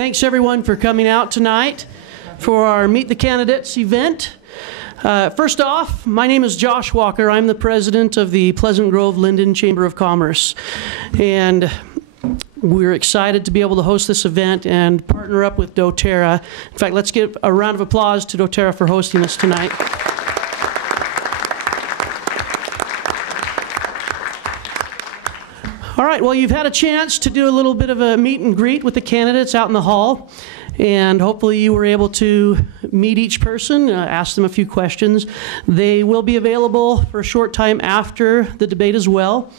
Thanks everyone for coming out tonight for our Meet the Candidates event. First off, my name is Josh Walker. I'm the president of the Pleasant Grove Linden Chamber of Commerce. And we're excited to be able to host this event and partner up with doTERRA. In fact, let's give a round of applause to doTERRA for hosting us tonight. All right, well, you've had a chance to do a little bit of a meet and greet with the candidates out in the hall, and hopefully you were able to meet each person, ask them a few questions. They will be available for a short time after the debate as well.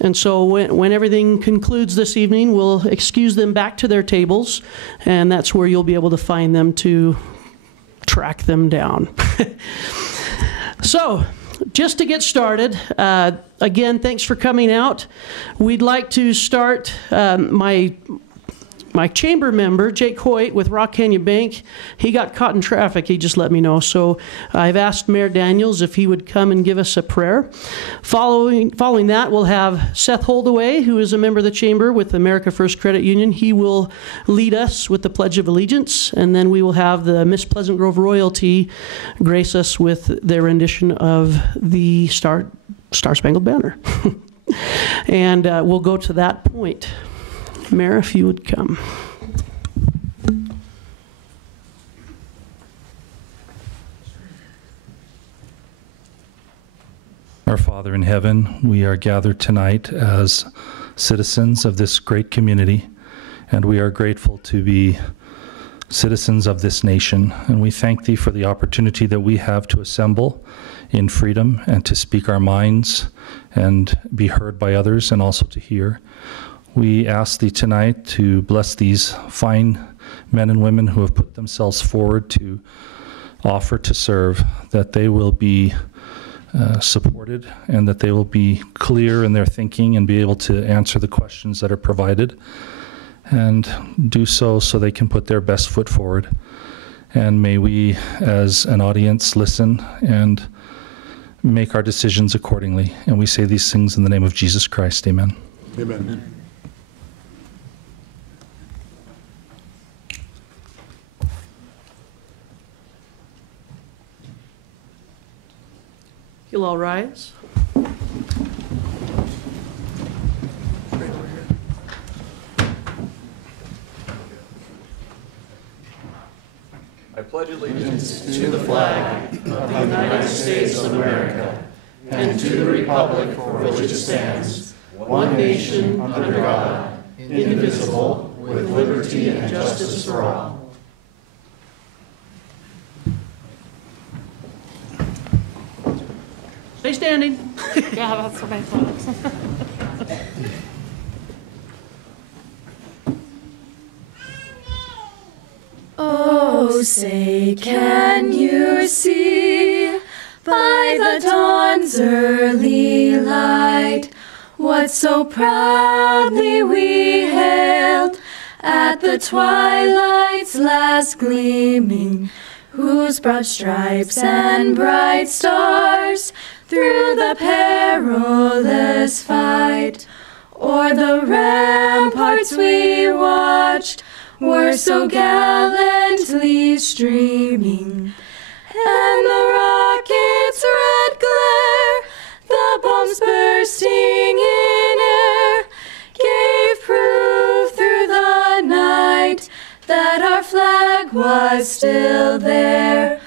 And so when everything concludes this evening, we'll excuse them back to their tables, and that's where you'll be able to find them to track them down. So, just to get started, again, thanks for coming out. We'd like to start my chamber member, Jake Hoyt, with Rock Canyon Bank. He got caught in traffic, he just let me know. So I've asked Mayor Daniels if he would come and give us a prayer. Following that, we'll have Seth Holdaway, who is a member of the chamber with America First Credit Union. He will lead us with the Pledge of Allegiance, and then we will have the Miss Pleasant Grove royalty grace us with their rendition of the Star Spangled Banner. And we'll go to that point. Mayor, if you would come. Our Father in heaven, we are gathered tonight as citizens of this great community, and we are grateful to be citizens of this nation. And we thank Thee for the opportunity that we have to assemble in freedom and to speak our minds and be heard by others and also to hear. We ask Thee tonight to bless these fine men and women who have put themselves forward to offer to serve, that they will be supported and that they will be clear in their thinking and be able to answer the questions that are provided, and do so they can put their best foot forward. And may we as an audience listen and make our decisions accordingly. And we say these things in the name of Jesus Christ. Amen. Amen. Amen. You'll all rise. I pledge allegiance to the flag of the United States of America and to the republic for which it stands, one nation under God, indivisible, with liberty and justice for all. Stay standing. Yeah, that's what I thought. Oh, say, can you see by the dawn's early light what so proudly we hailed at the twilight's last gleaming, whose broad stripes and bright stars through the perilous fight o'er the ramparts we watched were so gallantly streaming, and the rocket's red glare, the bombs bursting in air, gave proof through the night that our flag was still there.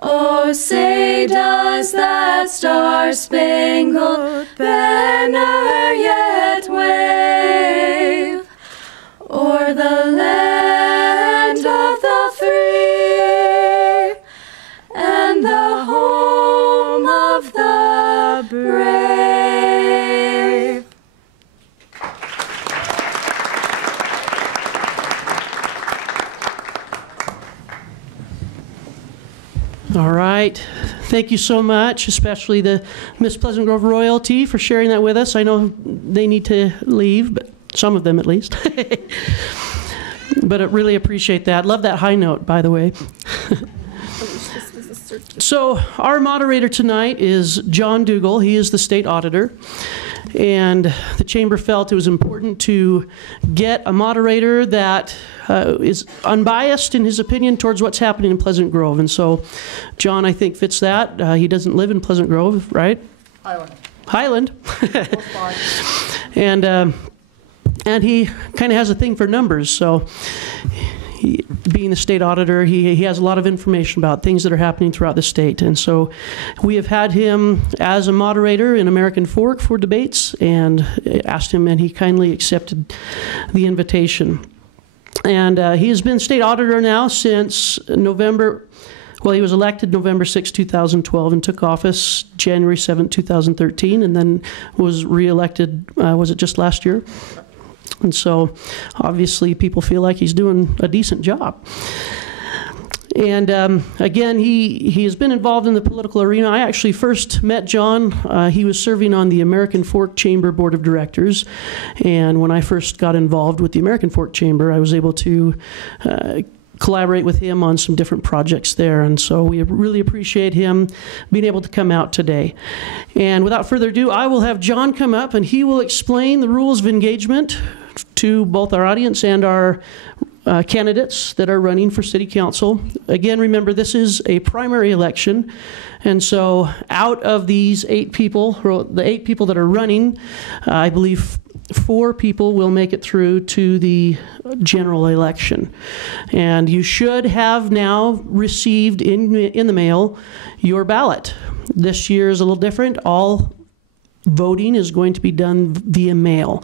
Oh, say, does that star-spangled banner yet wave o'er the land of the free and the home of the brave? All right. Thank you so much, especially the Miss Pleasant Grove royalty for sharing that with us. I know they need to leave, but some of them at least. But I really appreciate that. Love that high note, by the way. So our moderator tonight is John Dougal. He is the state auditor. and the chamber felt it was important to get a moderator that is unbiased in his opinion towards what's happening in Pleasant Grove. And so John, I think, fits that. He doesn't live in Pleasant Grove, right? Highland. And he kind of has a thing for numbers, so being the state auditor, he has a lot of information about things that are happening throughout the state. And so we have had him as a moderator in American Fork for debates and asked him, and he kindly accepted the invitation. And he has been state auditor now since November. Well, he was elected November 6, 2012, and took office January 7, 2013, and then was re-elected, was it just last year? And so, obviously, people feel like he's doing a decent job. And again, he has been involved in the political arena. I actually first met John. He was serving on the American Fork Chamber Board of Directors. And when I first got involved with the American Fork Chamber, I was able to collaborate with him on some different projects there. And so we really appreciate him being able to come out today. And without further ado, I will have John come up and he will explain the rules of engagement to both our audience and our candidates that are running for city council. Again, remember, this is a primary election. And so out of these 8 people, or the 8 people that are running, I believe 4 people will make it through to the general election. And you should have now received in the mail your ballot. This year is a little different. All voting is going to be done via mail.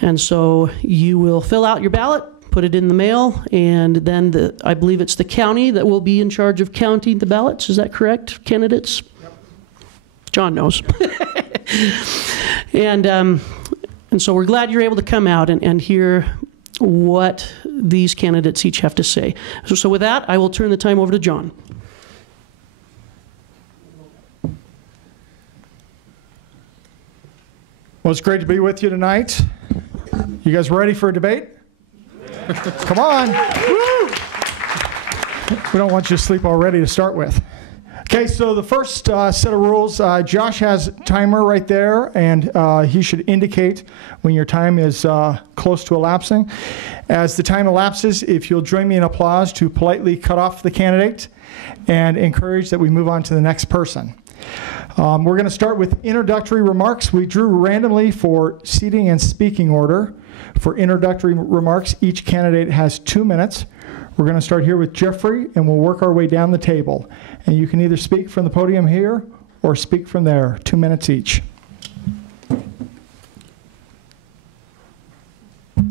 And so you will fill out your ballot, put it in the mail, and then I believe it's the county that will be in charge of counting the ballots. Is that correct, candidates? Yep. John knows. And so we're glad you're able to come out and hear what these candidates each have to say. So with that, I will turn the time over to John. Well, it's great to be with you tonight. You guys ready for a debate? Come on. Woo! We don't want you to sleep already to start with. Okay, so the first set of rules, Josh has a timer right there, and he should indicate when your time is close to elapsing. As the time elapses, if you'll join me in applause to politely cut off the candidate and encourage that we move on to the next person. We're going to start with introductory remarks. We drew randomly for seating and speaking order. For introductory remarks, each candidate has 2 minutes. We're going to start here with Jeffrey, and we'll work our way down the table. And you can either speak from the podium here or speak from there, 2 minutes each.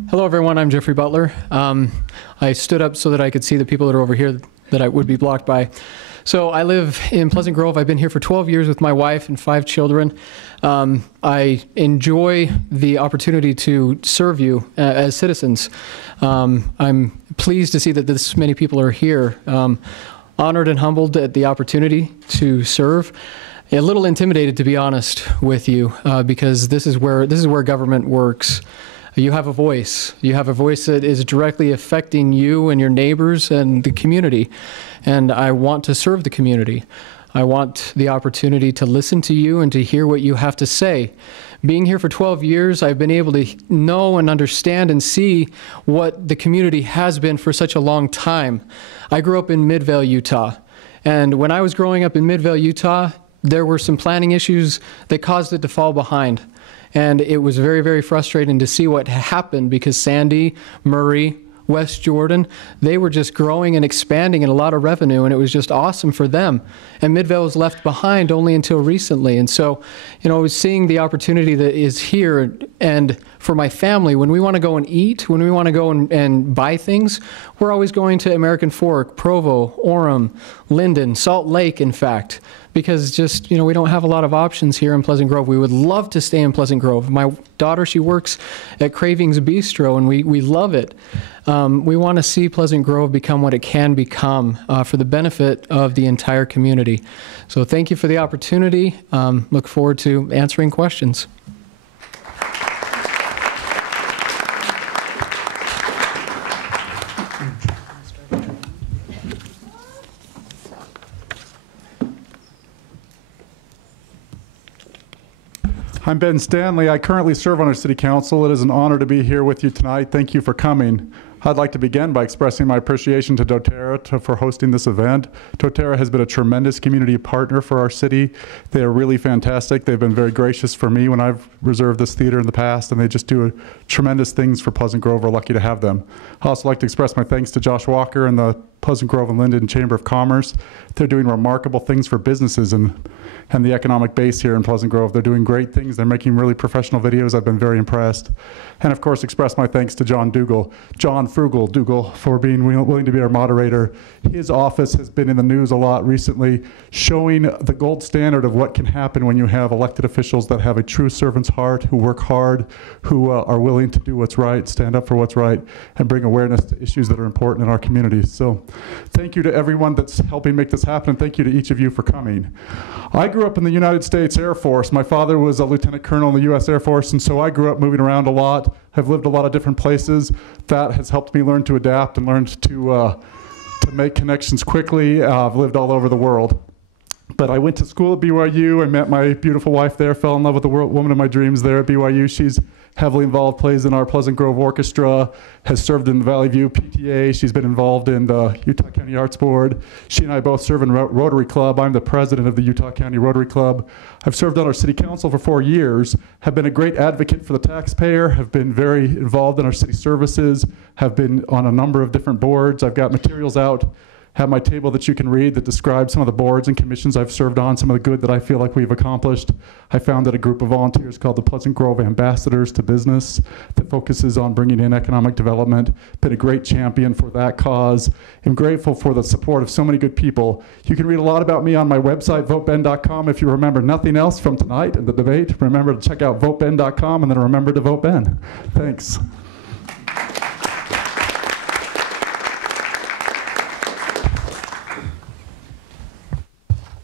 Hello, everyone. I'm Jeffrey Butler. I stood up so that I could see the people that are over here that I would be blocked by. So I live in Pleasant Grove. I've been here for 12 years with my wife and 5 children. I enjoy the opportunity to serve you as citizens. I'm pleased to see that this many people are here. Honored and humbled at the opportunity to serve. A little intimidated, to be honest with you, because this is where government works. You have a voice. You have a voice that is directly affecting you and your neighbors and the community. And I want to serve the community. I want the opportunity to listen to you and to hear what you have to say. Being here for 12 years, I've been able to know and understand and see what the community has been for such a long time. I grew up in Midvale, Utah. And when I was growing up in Midvale, Utah, there were some planning issues that caused it to fall behind. And it was very, very frustrating to see what happened because Sandy, Murray, West Jordan, they were just growing and expanding in a lot of revenue, and it was just awesome for them. And Midvale was left behind only until recently. And so, I was seeing the opportunity that is here, and for my family, when we want to go and eat, when we want to go and buy things, we're always going to American Fork, Provo, Orem, Linden, Salt Lake, in fact, because just, we don't have a lot of options here in Pleasant Grove. We would love to stay in Pleasant Grove. My daughter, she works at Cravings Bistro, and we love it. We want to see Pleasant Grove become what it can become for the benefit of the entire community. So thank you for the opportunity. Look forward to answering questions. I'm Ben Stanley. I currently serve on our city council. It is an honor to be here with you tonight. Thank you for coming. I'd like to begin by expressing my appreciation to doTERRA for hosting this event. doTERRA has been a tremendous community partner for our city. They are really fantastic. They've been very gracious for me when I've reserved this theater in the past, and they just do tremendous things for Pleasant Grove. We're lucky to have them. I'd also like to express my thanks to Josh Walker and the Pleasant Grove and Linden Chamber of Commerce. They're doing remarkable things for businesses and the economic base here in Pleasant Grove. They're doing great things. They're making really professional videos. I've been very impressed. And of course, express my thanks to John Frugal Dougal, for being willing to be our moderator. His office has been in the news a lot recently, showing the gold standard of what can happen when you have elected officials that have a true servant's heart, who work hard, who are willing to do what's right, stand up for what's right, and bring awareness to issues that are important in our communities. So thank you to everyone that's helping make this happen, and thank you to each of you for coming. I grew up in the United States Air Force. My father was a lieutenant colonel in the U.S. Air Force, and so I grew up moving around a lot. I've lived a lot of different places. That has helped me learn to adapt and learn to make connections quickly. I've lived all over the world. But I went to school at BYU. I met my beautiful wife there, fell in love with the woman of my dreams there at BYU. She's heavily involved, plays in our Pleasant Grove Orchestra, has served in the Valley View PTA. She's been involved in the Utah County Arts Board. She and I both serve in Rotary Club. I'm the president of the Utah County Rotary Club. I've served on our city council for 4 years, have been a great advocate for the taxpayer, have been very involved in our city services, have been on a number of different boards. I've got materials out, have my table that you can read that describes some of the boards and commissions I've served on, some of the good that I feel like we've accomplished. I founded a group of volunteers called the Pleasant Grove Ambassadors to Business that focuses on bringing in economic development. Been a great champion for that cause. I'm grateful for the support of so many good people. You can read a lot about me on my website, voteben.com. If you remember nothing else from tonight and the debate, remember to check out voteben.com, and then remember to vote Ben. Thanks.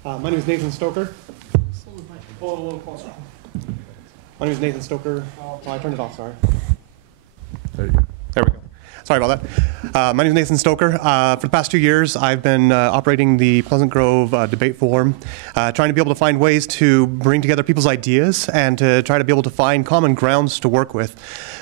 My name is Nathan Stoker. Pull it a little closer. My name is Nathan Stoker. Oh, I turned it off, sorry. There we go. Sorry about that. My name is Nathan Stoker. For the past 2 years, I've been operating the Pleasant Grove Debate Forum, trying to be able to find ways to bring together people's ideas and to try to be able to find common grounds to work with.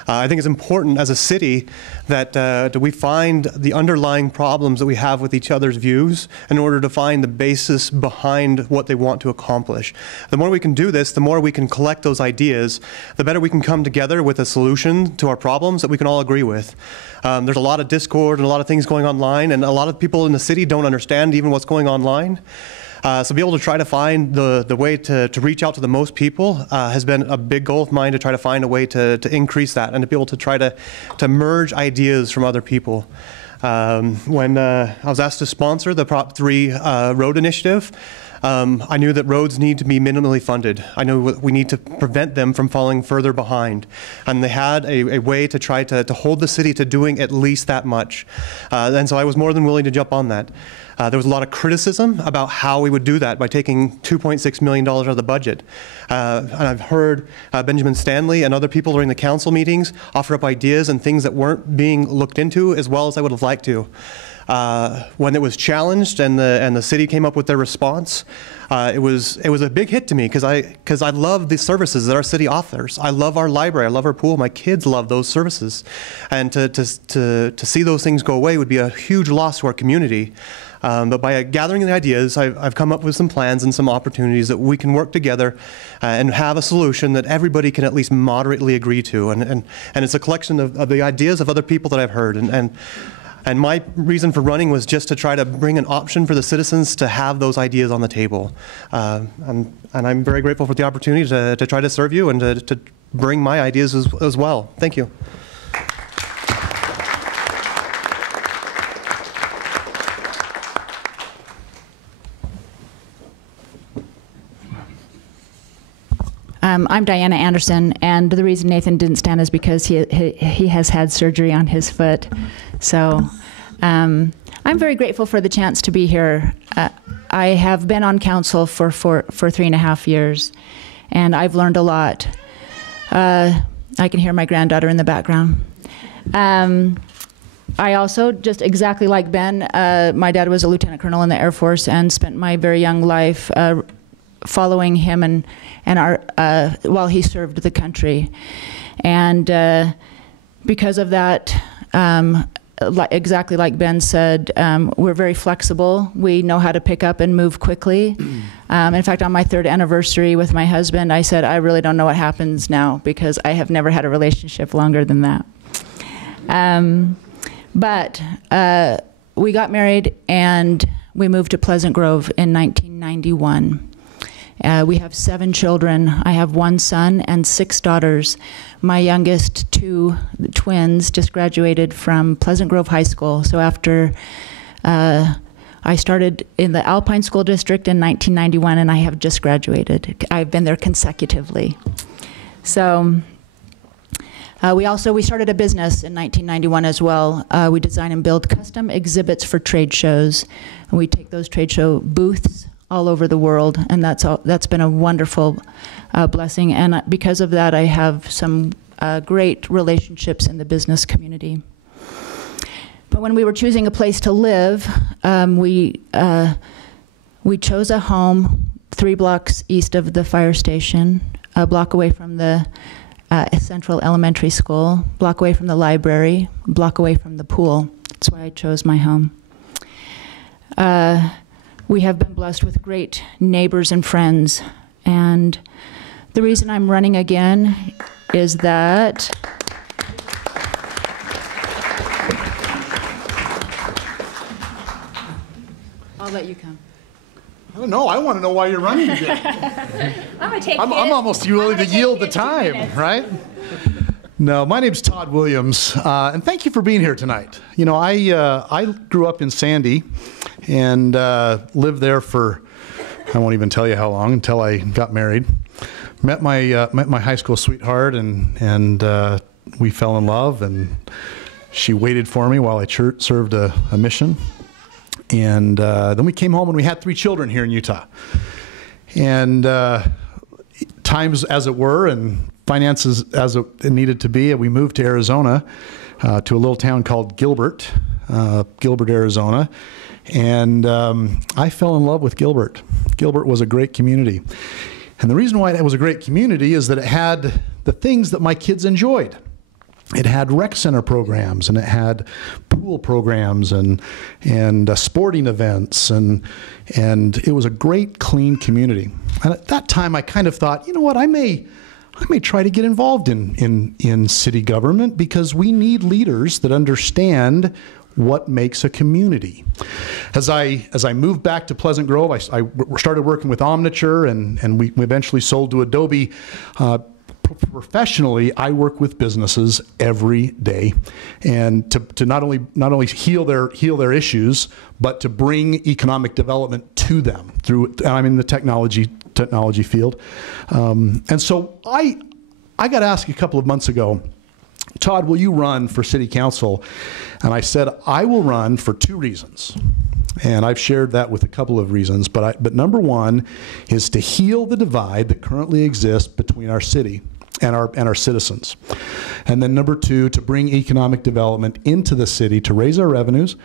I think it's important as a city that we find the underlying problems that we have with each other's views in order to find the basis behind what they want to accomplish. The more we can do this, the more we can collect those ideas, the better we can come together with a solution to our problems that we can all agree with. There's a lot of discord and a lot of things going online, and a lot of people in the city don't understand even what's going online. So be able to try to find the way to reach out to the most people has been a big goal of mine, to try to find a way to increase that and to be able to try to merge ideas from other people. When I was asked to sponsor the Prop 3 road initiative, I knew that roads need to be minimally funded. I know we need to prevent them from falling further behind. And they had a way to try to hold the city to doing at least that much. And so I was more than willing to jump on that. There was a lot of criticism about how we would do that by taking $2.6 million out of the budget. And I've heard Benjamin Stanley and other people during the council meetings offer up ideas and things that weren't being looked into as well as I would have liked to. When it was challenged and the city came up with their response, it was a big hit to me because I love the services that our city offers. I love our library. I love our pool. My kids love those services, and to see those things go away would be a huge loss to our community. But by gathering the ideas, I've come up with some plans and some opportunities that we can work together and have a solution that everybody can at least moderately agree to. And it's a collection of the ideas of other people that I've heard. And my reason for running was just to try to bring an option for the citizens to have those ideas on the table. And I'm very grateful for the opportunity to try to serve you and to bring my ideas as well. Thank you. I'm Diana Anderson, and the reason Nathan didn't stand is because he has had surgery on his foot. So I'm very grateful for the chance to be here. I have been on council for 3.5 years, and I've learned a lot. I can hear my granddaughter in the background. I also, just exactly like Ben, my dad was a lieutenant colonel in the Air Force and spent my very young life following him and our while he served the country, and because of that, exactly like Ben said, we're very flexible. We know how to pick up and move quickly. In fact, on my 3rd anniversary with my husband, I said, I really don't know what happens now because I have never had a relationship longer than that. But we got married and we moved to Pleasant Grove in 1991. We have 7 children. I have 1 son and 6 daughters. My youngest 2 twins just graduated from Pleasant Grove High School. So after I started in the Alpine School District in 1991, and I have just graduated. I've been there consecutively. So we started a business in 1991 as well. We design and build custom exhibits for trade shows. And we take those trade show booths all over the world, and that's been a wonderful blessing. And because of that, I have some great relationships in the business community. But when we were choosing a place to live, we chose a home 3 blocks east of the fire station, a block away from the Central Elementary School, a block away from the library, a block away from the pool. That's why I chose my home. We have been blessed with great neighbors and friends. And the reason I'm running again is that I'll let you come. I don't know. I want to know why you're running again. I'm almost willing to yield the time, right? No, my name's Todd Williams, and thank you for being here tonight. You know, I grew up in Sandy and lived there for, I won't even tell you how long, until I got married. Met my high school sweetheart, and we fell in love, and she waited for me while I served a mission. And then we came home and we had 3 children here in Utah. And times as it were, and finances as it needed to be, we moved to Arizona, to a little town called Gilbert, Arizona. And I fell in love with Gilbert. Gilbert was a great community. And the reason why it was a great community is that it had the things that my kids enjoyed. It had rec center programs, and it had pool programs and sporting events, and it was a great, clean community. And at that time, I kind of thought, you know what, I may try to get involved in city government, because we need leaders that understand what makes a community. As I moved back to Pleasant Grove, I started working with Omniture, and we eventually sold to Adobe. Professionally, I work with businesses every day, and to not only heal their issues, but to bring economic development to them through. I'm in the technology field, and so I got asked a couple of months ago, Todd, will you run for city council? And I said, I will run for 2 reasons. And I've shared that with a couple of reasons, but number 1 is to heal the divide that currently exists between our city and our citizens. And then number 2, to bring economic development into the city, to raise our revenues,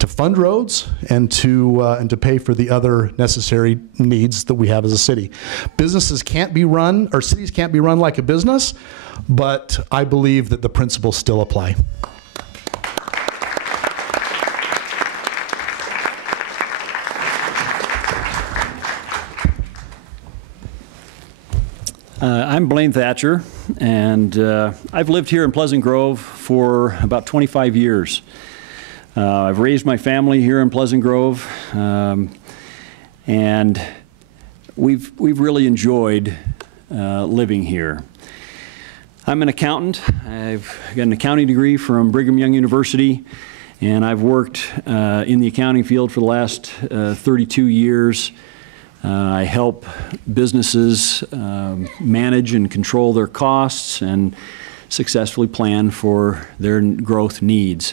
to fund roads, and to pay for the other necessary needs that we have as a city. Businesses can't be run, or cities can't be run like a business, but I believe that the principles still apply. I'm Blaine Thatcher, and I've lived here in Pleasant Grove for about 25 years. I've raised my family here in Pleasant Grove, and we've really enjoyed living here. I'm an accountant. I've got an accounting degree from Brigham Young University, and I've worked in the accounting field for the last 32 years. I help businesses manage and control their costs and successfully plan for their growth needs.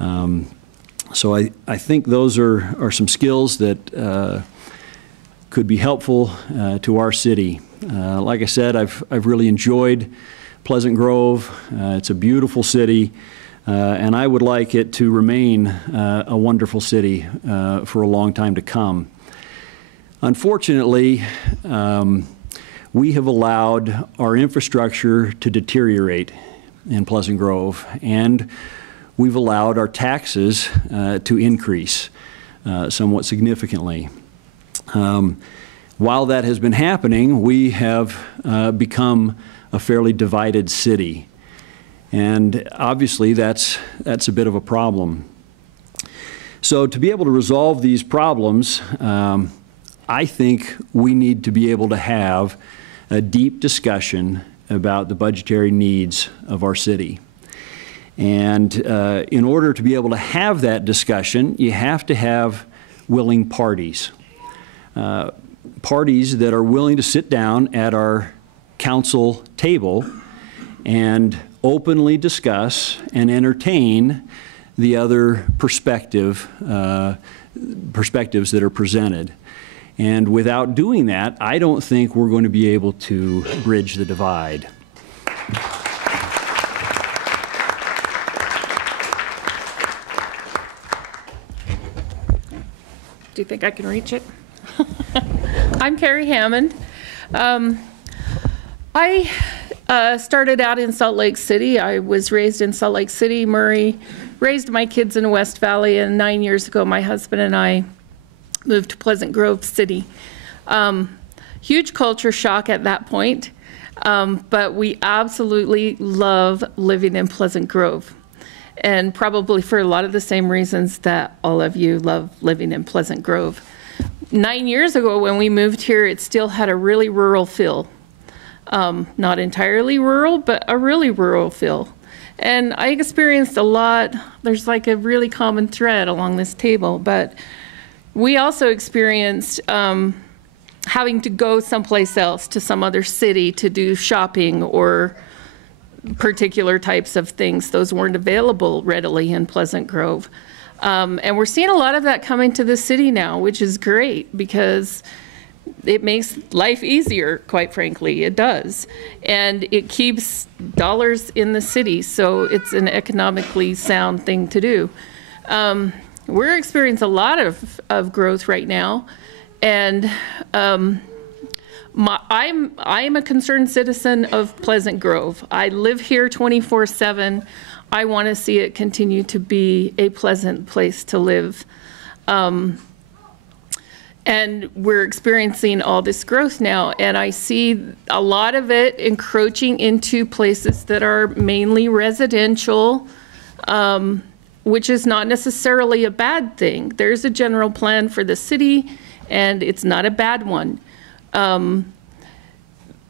So I think those are some skills that could be helpful to our city. Like I said, I've really enjoyed Pleasant Grove. It's a beautiful city, and I would like it to remain a wonderful city for a long time to come. Unfortunately, we have allowed our infrastructure to deteriorate in Pleasant Grove, and we've allowed our taxes to increase somewhat significantly. While that has been happening, we have become a fairly divided city. And obviously that's a bit of a problem. So to be able to resolve these problems, I think we need to be able to have a deep discussion about the budgetary needs of our city. And in order to be able to have that discussion, you have to have willing parties. Parties that are willing to sit down at our council table and openly discuss and entertain the other perspectives that are presented. And without doing that, I don't think we're going to be able to bridge the divide. Do you think I can reach it? I'm Carrie Hammond. I started out in Salt Lake City. I was raised in Salt Lake City, Murray, raised my kids in West Valley, and 9 years ago my husband and I moved to Pleasant Grove City. Huge culture shock at that point, but we absolutely love living in Pleasant Grove, and probably for a lot of the same reasons that all of you love living in Pleasant Grove. 9 years ago when we moved here, it still had a really rural feel. Not entirely rural, but a really rural feel. And I experienced a lot, there's like a really common thread along this table, but we also experienced having to go someplace else, to some other city to do shopping or particular types of things. Those weren't available readily in Pleasant Grove. And we're seeing a lot of that coming to the city now, which is great because it makes life easier, quite frankly, it does. And it keeps dollars in the city, so it's an economically sound thing to do. We're experiencing a lot of growth right now, and I'm a concerned citizen of Pleasant Grove. I live here 24/7. I want to see it continue to be a pleasant place to live. And we're experiencing all this growth now, and I see a lot of it encroaching into places that are mainly residential, which is not necessarily a bad thing. There's a general plan for the city, and it's not a bad one.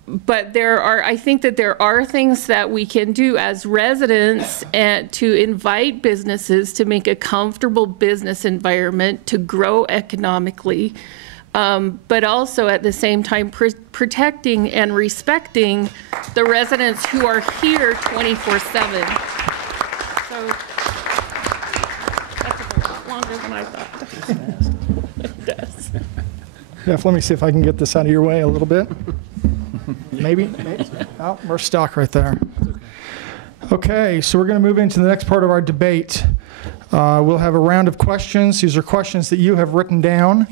But I think that there are things that we can do as residents and to invite businesses to make a comfortable business environment to grow economically, but also at the same time protecting and respecting the residents who are here 24/7. So that took a lot longer than I thought. It does. Jeff, let me see if I can get this out of your way a little bit. Maybe? Oh, we're stuck right there. Okay, so we're going to move into the next part of our debate. We'll have a round of questions. These are questions that you have written down.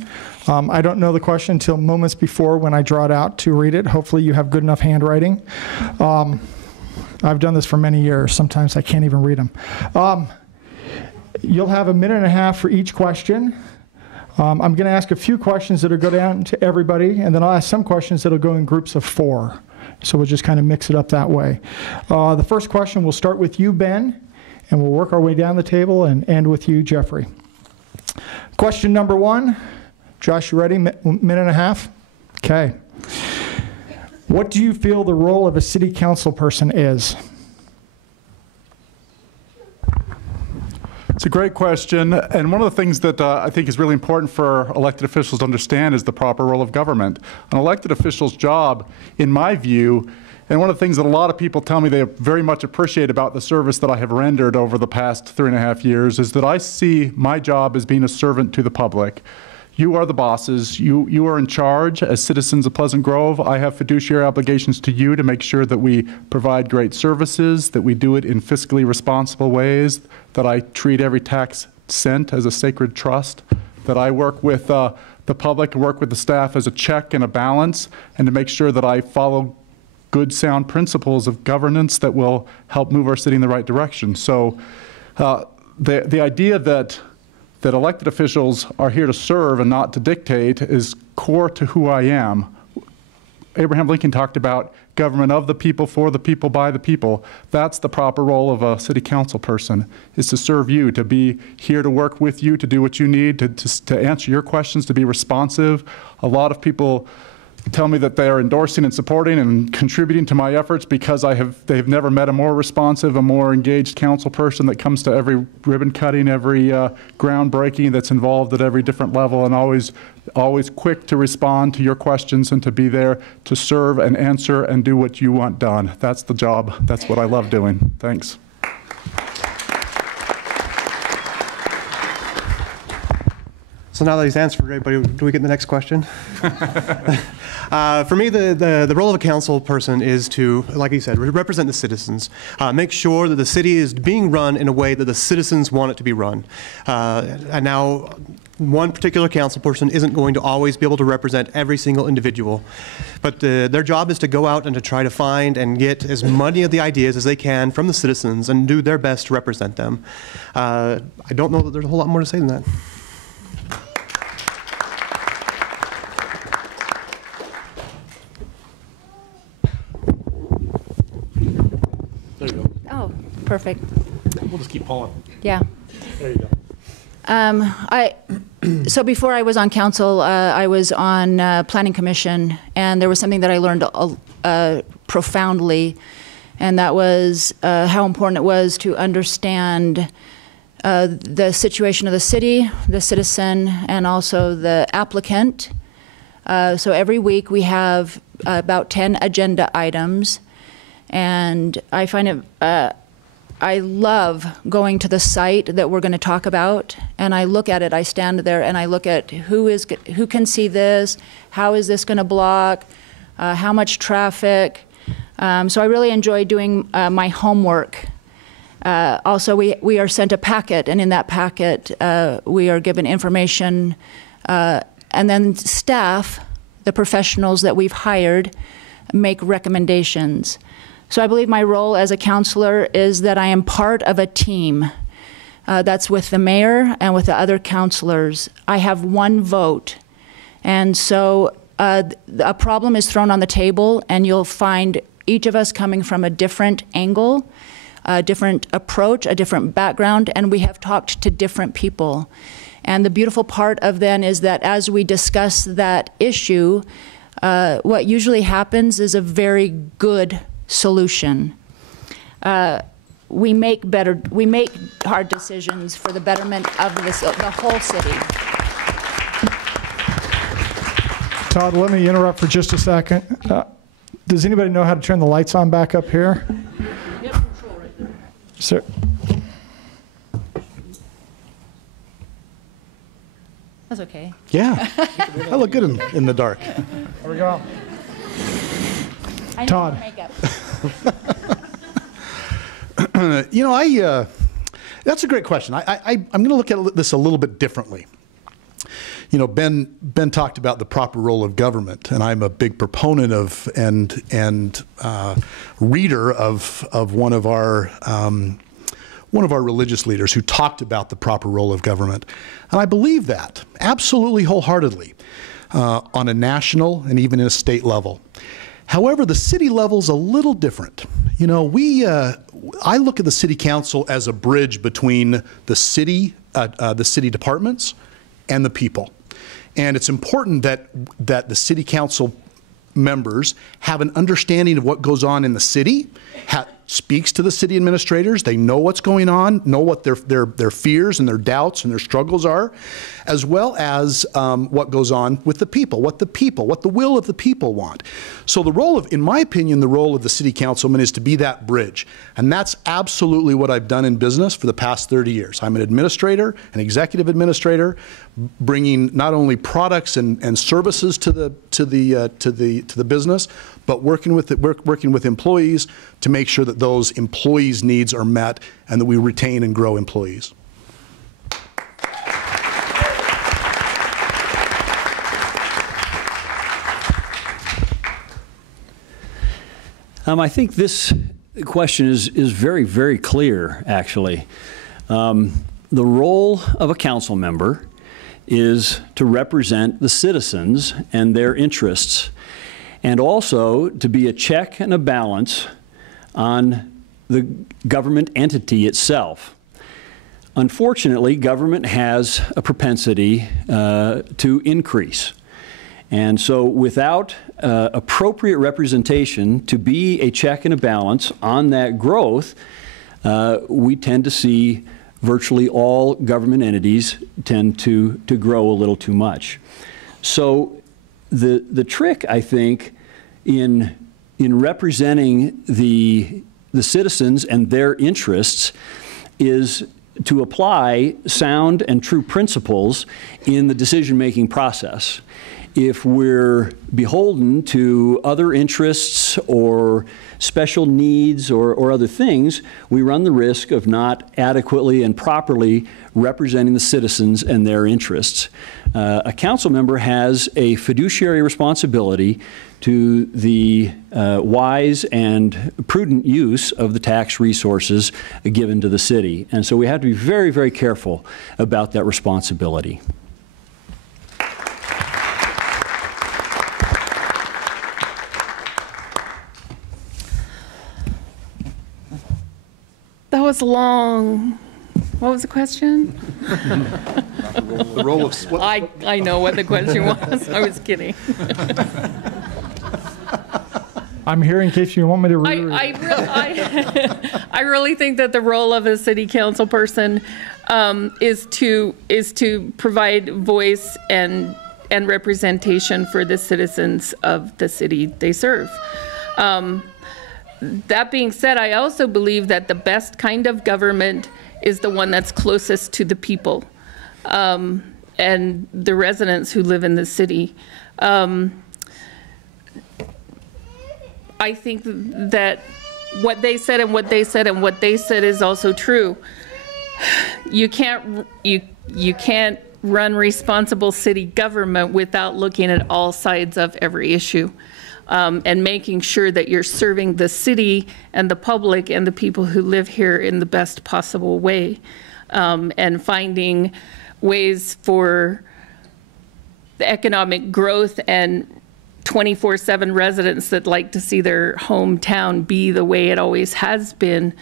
I don't know the question until moments before when I draw it out to read it. Hopefully you have good enough handwriting. I've done this for many years. Sometimes I can't even read them. You'll have 1.5 minutes for each question. I'm going to ask a few questions that'll go down to everybody, and then I'll ask some questions that'll go in groups of 4. So we'll just kind of mix it up that way. The first question, we'll start with you, Ben, and we'll work our way down the table and end with you, Jeffrey. Question number 1. Josh, you ready? 1.5 minutes? Okay. What do you feel the role of a city council person is? It's a great question, and one of the things that I think is really important for elected officials to understand is the proper role of government. An elected official's job, in my view, and one of the things that a lot of people tell me they very much appreciate about the service that I have rendered over the past 3.5 years, is that I see my job as being a servant to the public. You are the bosses. You are in charge as citizens of Pleasant Grove. I have fiduciary obligations to you to make sure that we provide great services, that we do it in fiscally responsible ways, that I treat every tax cent as a sacred trust, that I work with the the public and work with the staff as a check and a balance, and to make sure that I follow good, sound principles of governance that will help move our city in the right direction. So the idea that elected officials are here to serve and not to dictate is core to who I am. Abraham Lincoln talked about government of the people, for the people, by the people. That's the proper role of a city council person, is to serve you, to be here to work with you, to do what you need, to answer your questions, to be responsive. A lot of people tell me that they are endorsing and supporting and contributing to my efforts because they've never met a more responsive, a more engaged council person that comes to every ribbon cutting, every groundbreaking that's involved at every different level, and always quick to respond to your questions and to be there to serve and answer and do what you want done. That's the job. That's what I love doing. Thanks. So now that he's answered for everybody, do we get the next question? For me, the role of a council person is to, like he said, represent the citizens. Make sure that the city is being run in a way that the citizens want it to be run. And now, one particular council person isn't going to always be able to represent every single individual. But their job is to go out and to try to find and get as many of the ideas as they can from the citizens and do their best to represent them. I don't know that there's a whole lot more to say than that. There you go. Oh, perfect. We'll just keep pulling. Yeah. There you go. So before I was on council, I was on planning commission, and there was something that I learned profoundly, and that was how important it was to understand the situation of the city, the citizen, and also the applicant. So every week we have about 10 agenda items, and I find it I love going to the site that we're going to talk about, and I look at it. I stand there and I look at who can see this, how is this going to block, how much traffic. So I really enjoy doing my homework. Also, we are sent a packet, and in that packet we are given information, and then staff, the professionals that we've hired, make recommendations. So I believe my role as a counselor is that I am part of a team. That's with the mayor and with the other counselors. I have one vote. And so a problem is thrown on the table, and you'll find each of us coming from a different angle, a different approach, a different background, and we have talked to different people. And the beautiful part of then is that as we discuss that issue, what usually happens is a very good solution. We make hard decisions for the betterment of the whole city. Todd, let me interrupt for just a second. Does anybody know how to turn the lights on back up here? Yep, control right there. Sir. That's okay. Yeah. I look good in the dark. There we go. I know Todd. makeup. You know, that's a great question. I'm going to look at this a little bit differently. You know, Ben talked about the proper role of government, and I'm a big proponent of and reader of one of our religious leaders who talked about the proper role of government, and I believe that absolutely wholeheartedly on a national and even in a state level. However, the city level is a little different. You know, I look at the city council as a bridge between the city departments and the people. And it's important that the city council members have an understanding of what goes on in the city, speaks to the city administrators. They know what's going on, know what their fears and their doubts and their struggles are, as well as what goes on with the people, what the will of the people want. So in my opinion, the role of the city councilman is to be that bridge. And that's absolutely what I've done in business for the past 30 years. I'm an administrator, an executive administrator, bringing not only products and services to the business, but working with employees to make sure that those employees' needs are met and that we retain and grow employees. I think this question is very, very clear, actually. The role of a council member is to represent the citizens and their interests, and also to be a check and a balance on the government entity itself. Unfortunately, government has a propensity to increase. And so without appropriate representation to be a check and a balance on that growth, we tend to see virtually all government entities tend to grow a little too much. So the trick, I think, in representing the citizens and their interests is to apply sound and true principles in the decision-making process. If we're beholden to other interests or special needs or other things, we run the risk of not adequately and properly representing the citizens and their interests. A council member has a fiduciary responsibility to the wise and prudent use of the tax resources given to the city. And so we have to be very, very careful about that responsibility. That was long. What was the question? The role of what? I know what the question was. I was kidding. I'm here in case you want me to read. I really think that the role of a city council person is to provide voice and representation for the citizens of the city they serve. That being said, I also believe that the best kind of government is the one that's closest to the people and the residents who live in the city. I think that what they said and what they said and what they said is also true. You can't run responsible city government without looking at all sides of every issue. And making sure that you're serving the city and the public and the people who live here in the best possible way, and finding ways for the economic growth and 24/7 residents that like to see their hometown be the way it always has been.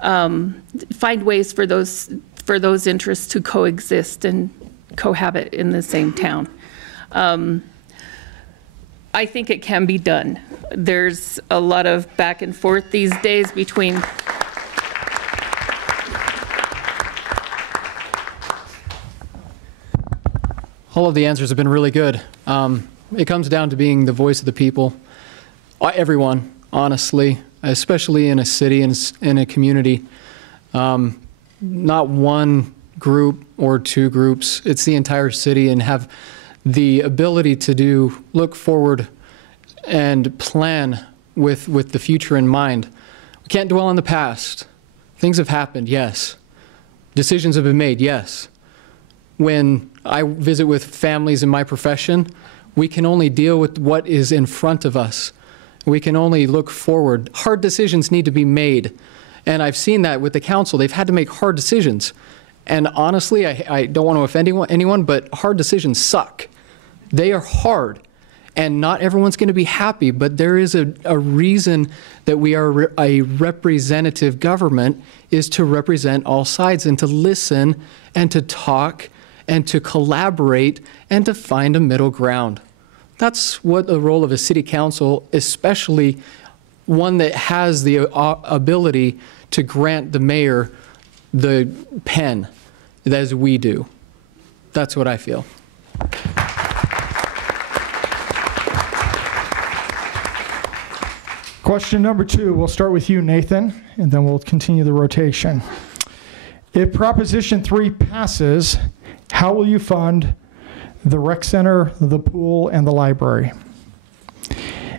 Find ways for those interests to coexist and cohabit in the same town. I think it can be done. There's a lot of back and forth these days between all of the answers have been really good. It comes down to being the voice of the people. Everyone, honestly, especially in a city and in a community. Not one group or two groups. It's the entire city, and have the ability to look forward and plan with the future in mind. We can't dwell on the past. Things have happened, yes. Decisions have been made, yes. When I visit with families in my profession, we can only deal with what is in front of us. We can only look forward. Hard decisions need to be made. And I've seen that with the council. They've had to make hard decisions. And honestly, I don't want to offend anyone, but hard decisions suck. They are hard, and not everyone's going to be happy, but there is a reason that we are a representative government, is to represent all sides and to listen and to talk and to collaborate and to find a middle ground. That's what the role of a city council, especially one that has the ability to grant the mayor the pen as we do. That's what I feel. Question number 2, we'll start with you, Nathan, and then we'll continue the rotation. If Proposition 3 passes, how will you fund the rec center, the pool, and the library?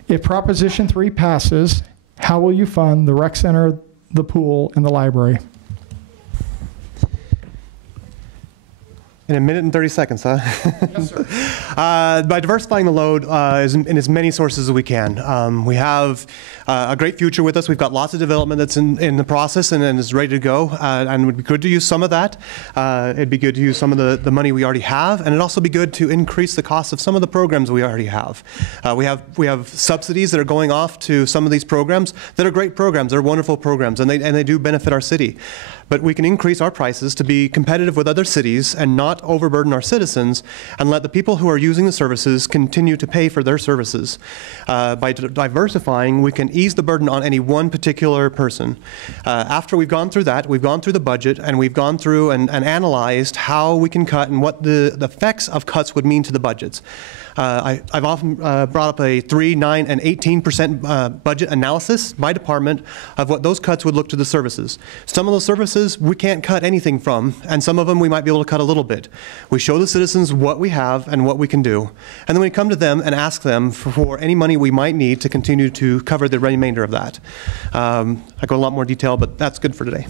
If Proposition 3 passes, how will you fund the rec center, the pool, and the library? In a minute and 30 seconds, huh? Yes, sir. By diversifying the load in as many sources as we can. We have a great future with us. We've got lots of development that's in the process and is ready to go. And it would be good to use some of that. It'd be good to use some of the money we already have. And it'd also be good to increase the cost of some of the programs we already have. We have subsidies that are going off to some of these programs that are great programs. They're wonderful programs, and they do benefit our city. But we can increase our prices to be competitive with other cities and not overburden our citizens, and let the people who are using the services continue to pay for their services. By diversifying, we can ease the burden on any one particular person. After we've gone through that, we've gone through the budget, and we've gone through and analyzed how we can cut and what the effects of cuts would mean to the budgets. I've often brought up a 3, 9, and 18% budget analysis by department of what those cuts would look to the services. Some of those services we can't cut anything from, and some of them we might be able to cut a little bit. We show the citizens what we have and what we can do, and then we come to them and ask them for any money we might need to continue to cover the remainder of that. I go a lot more detail, but that's good for today.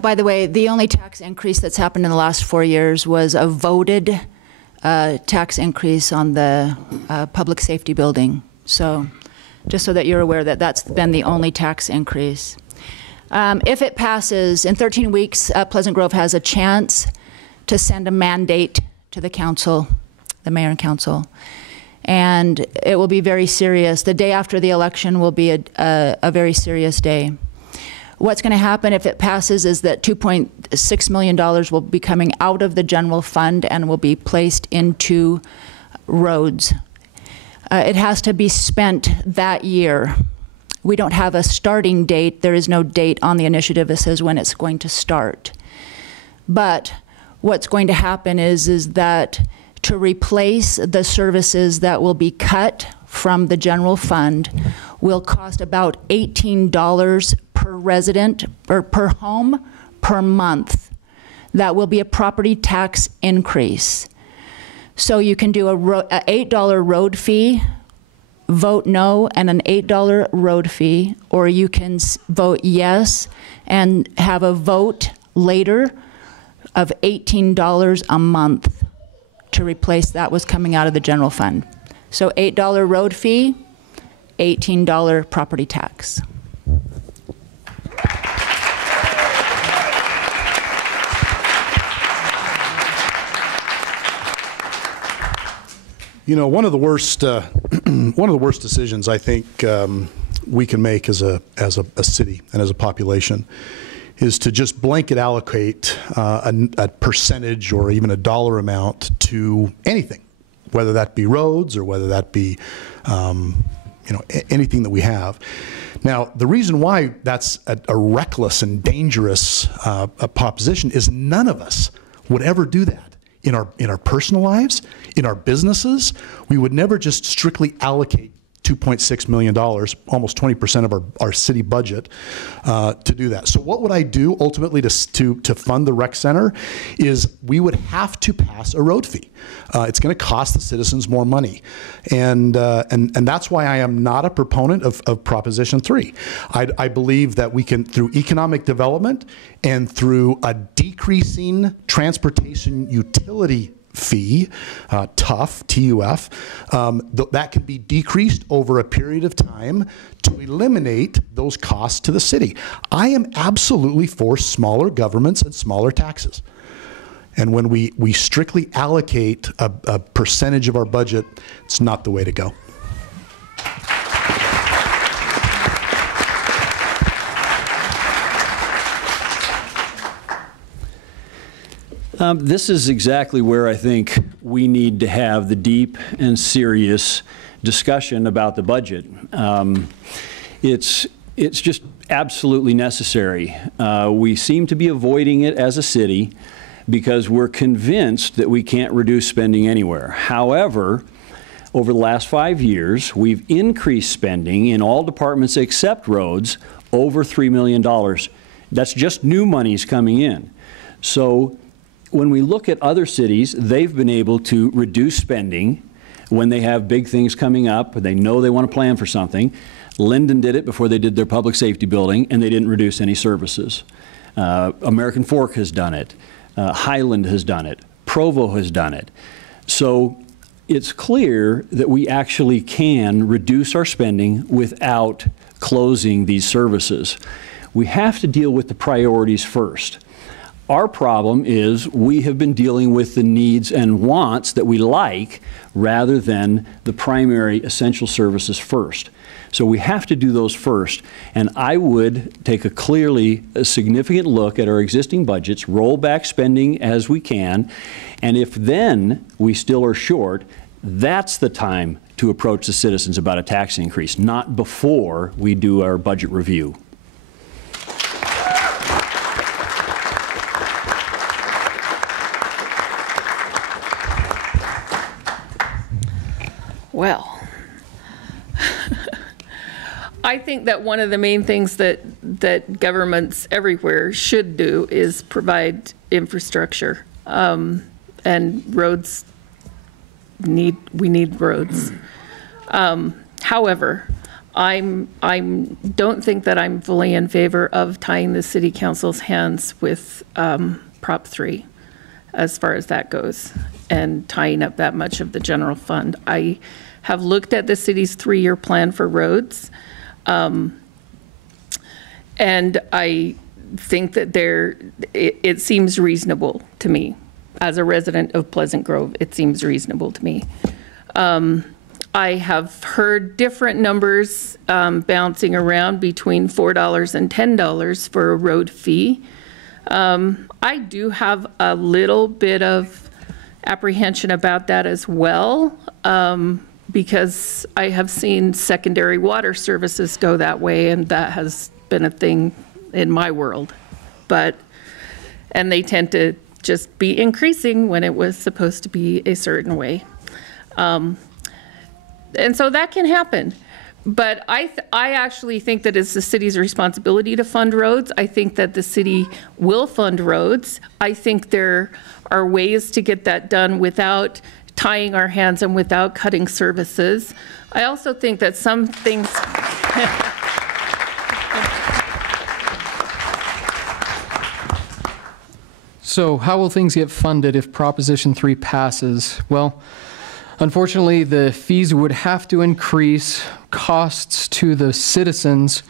By the way, the only tax increase that's happened in the last 4 years was a voted tax increase on the public safety building. So just so that you're aware that that's been the only tax increase. If it passes, in 13 weeks, Pleasant Grove has a chance to send a mandate to the council, the mayor and council. And it will be very serious. The day after the election will be a very serious day. What's going to happen if it passes is that $2.6 million will be coming out of the general fund and will be placed into roads. It has to be spent that year. We don't have a starting date. There is no date on the initiative that says when it's going to start. But what's going to happen is that to replace the services that will be cut from the general fund will cost about $18 per resident or per home per month. That will be a property tax increase. So you can do a $8 road fee, vote no, and an $8 road fee, or you can vote yes and have a vote later of $18 a month to replace that was coming out of the general fund. So $8 road fee, $18 property tax. You know, one of the worst decisions I think we can make as a city and as a population is to just blanket allocate a percentage or even a dollar amount to anything, whether that be roads or whether that be anything that we have. Now, the reason why that's a reckless and dangerous proposition is none of us would ever do that. In our personal lives, in our businesses, we would never just strictly allocate $2.6 million, almost 20% of our city budget, to do that. So what would I do ultimately to fund the rec center is we would have to pass a road fee. It's going to cost the citizens more money. And that's why I am not a proponent of Proposition 3. I believe that we can, through economic development and through a decreasing transportation utility fee, TUF, T-U-F, that can be decreased over a period of time to eliminate those costs to the city. I am absolutely for smaller governments and smaller taxes. And when we strictly allocate a percentage of our budget, it's not the way to go. This is exactly where I think we need to have the deep and serious discussion about the budget. It's just absolutely necessary. We seem to be avoiding it as a city because we're convinced that we can't reduce spending anywhere. However, over the last 5 years, we've increased spending in all departments except roads over $3 million. That's just new monies coming in. So when we look at other cities, they've been able to reduce spending when they have big things coming up, they know they want to plan for something. Linden did it before they did their public safety building, and they didn't reduce any services. American Fork has done it. Highland has done it. Provo has done it. So it's clear that we actually can reduce our spending without closing these services. We have to deal with the priorities first. Our problem is we have been dealing with the needs and wants that we like rather than the primary essential services first. So we have to do those first. And I would take a significant look at our existing budgets, roll back spending as we can, and if then we still are short, that's the time to approach the citizens about a tax increase, not before we do our budget review. Well, I think that one of the main things that governments everywhere should do is provide infrastructure, and roads. We need roads. However, I don't think that I'm fully in favor of tying the city council's hands with Prop 3 as far as that goes, and tying up that much of the general fund. I have looked at the city's 3-year plan for roads, and I think that it seems reasonable to me. As a resident of Pleasant Grove, it seems reasonable to me. I have heard different numbers bouncing around between $4 and $10 for a road fee. I do have a little bit of apprehension about that as well, because I have seen secondary water services go that way, and that has been a thing in my world. And they tend to just be increasing when it was supposed to be a certain way. And so that can happen. But I actually think that it's the city's responsibility to fund roads. I think that the city will fund roads. I think there are ways to get that done without tying our hands and without cutting services. I also think that some things... So how will things get funded if Proposition 3 passes? Well, unfortunately, the fees would have to increase, costs to the citizens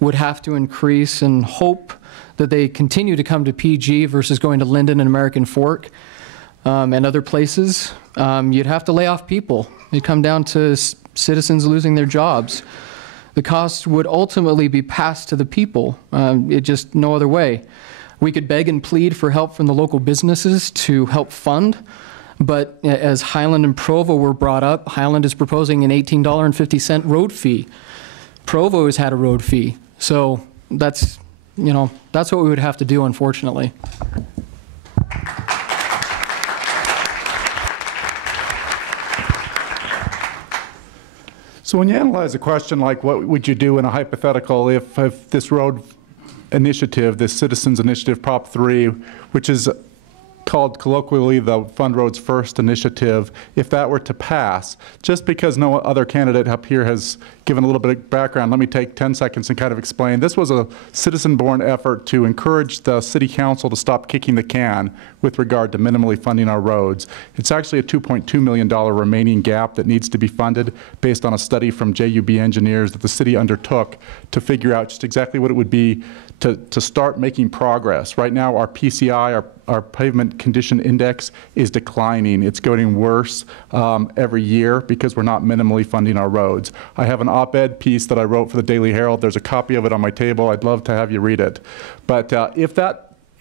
would have to increase, and hope that they continue to come to PG versus going to Linden and American Fork and other places. You'd have to lay off people. It'd come down to citizens losing their jobs. The cost would ultimately be passed to the people. It just no other way. We could beg and plead for help from the local businesses to help fund, but as Highland and Provo were brought up, Highland is proposing an $18.50 road fee. Provo has had a road fee. So that's what we would have to do, unfortunately. So when you analyze a question like what would you do in a hypothetical if this road initiative, this Citizens Initiative Prop 3, which is called colloquially the Fund Roads First initiative, if that were to pass, just because no other candidate up here has given a little bit of background, let me take 10 seconds and kind of explain. This was a citizen-born effort to encourage the City Council to stop kicking the can with regard to minimally funding our roads. It's actually a $2.2 million remaining gap that needs to be funded based on a study from JUB engineers that the city undertook to figure out just exactly what it would be to start making progress. Right now, our PCI, our pavement condition index, is declining. It's getting worse every year because we're not minimally funding our roads. I have an op-ed piece that I wrote for the Daily Herald. There's a copy of it on my table. I'd love to have you read it. But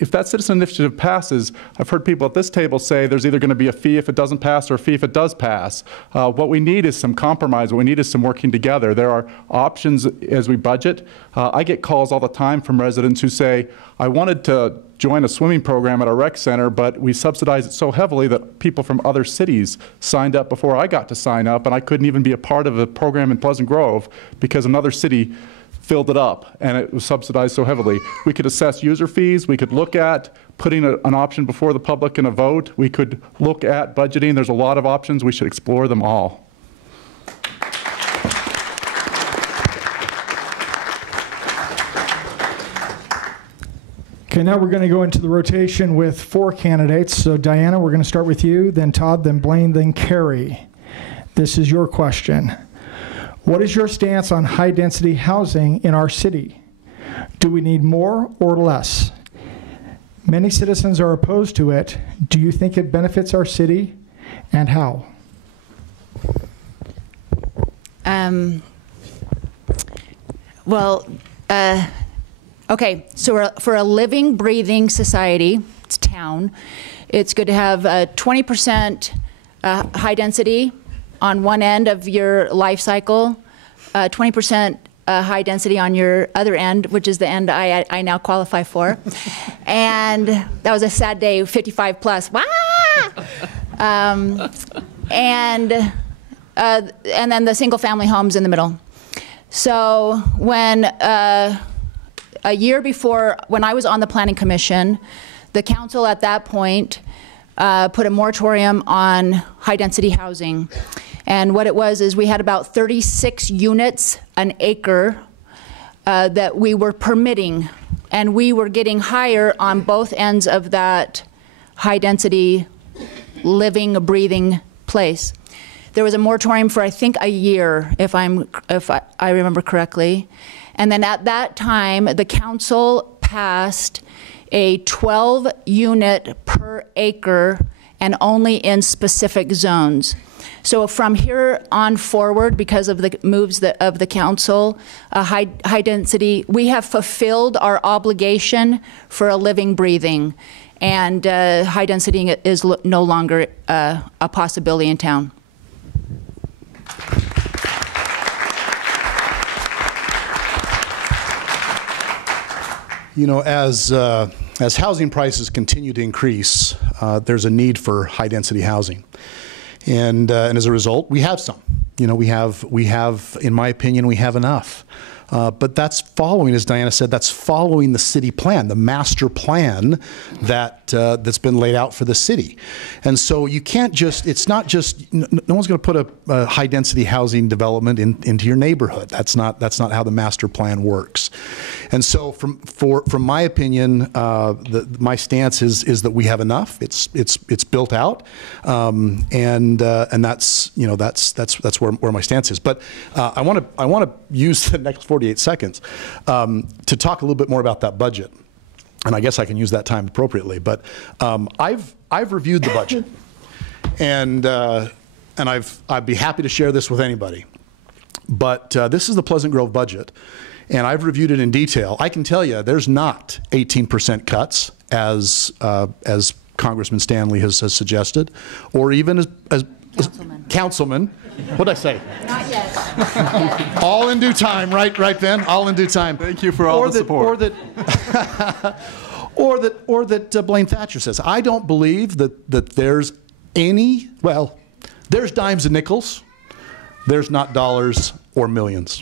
if that citizen initiative passes, I've heard people at this table say there's either going to be a fee if it doesn't pass or a fee if it does pass. What we need is some compromise. What we need is some working together. There are options as we budget. I get calls all the time from residents who say, I wanted to join a swimming program at our rec center, but we subsidize it so heavily that people from other cities signed up before I got to sign up, and I couldn't even be a part of the program in Pleasant Grove because another city filled it up and it was subsidized so heavily. We could assess user fees. We could look at putting an option before the public in a vote. We could look at budgeting. There's a lot of options. We should explore them all. Okay, now we're going to go into the rotation with 4 candidates. So Diana, we're going to start with you, then Todd, then Blaine, then Carrie. This is your question. What is your stance on high-density housing in our city? Do we need more or less? Many citizens are opposed to it. Do you think it benefits our city, and how? Okay, so for a living, breathing society, it's town, it's good to have 20% high density on one end of your life cycle, 20% high density on your other end, which is the end I now qualify for. And that was a sad day, 55 plus. Wah! And then the single family homes in the middle. So when a year before, when I was on the Planning Commission, the council at that point put a moratorium on high-density housing. And what it was is we had about 36 units an acre that we were permitting, and we were getting higher on both ends of that high-density living, breathing place. There was a moratorium for, I think, a year, if I remember correctly. And then at that time, the council passed a 12-unit per acre and only in specific zones. So from here on forward, because of the moves of the council, high density, we have fulfilled our obligation for a living, breathing. And high density is no longer a possibility in town. You know, as housing prices continue to increase, there's a need for high-density housing, and as a result, we have some. You know, we have, in my opinion, we have enough. But that's following, as Diana said, that's following the city plan, the master plan that's been laid out for the city. And so you can't just, it's not just, no one's going to put a high density housing development into your neighborhood. That's not how the master plan works. And so from my opinion, my stance is that we have enough. It's built out, and that's, you know, that's where my stance is. But I want to use the next 48 seconds to talk a little bit more about that budget, and I guess I can use that time appropriately. But I've reviewed the budget, and I'd be happy to share this with anybody. But this is the Pleasant Grove budget, and I've reviewed it in detail. I can tell you, there's not 18% cuts as Congressman Stanley has suggested, or even as Councilman. What'd I say? Not yet. All in due time, right, Ben? All in due time. Thank you for all the support. Or that Blaine Thatcher says. I don't believe that there's any, well, there's dimes and nickels. There's not dollars or millions.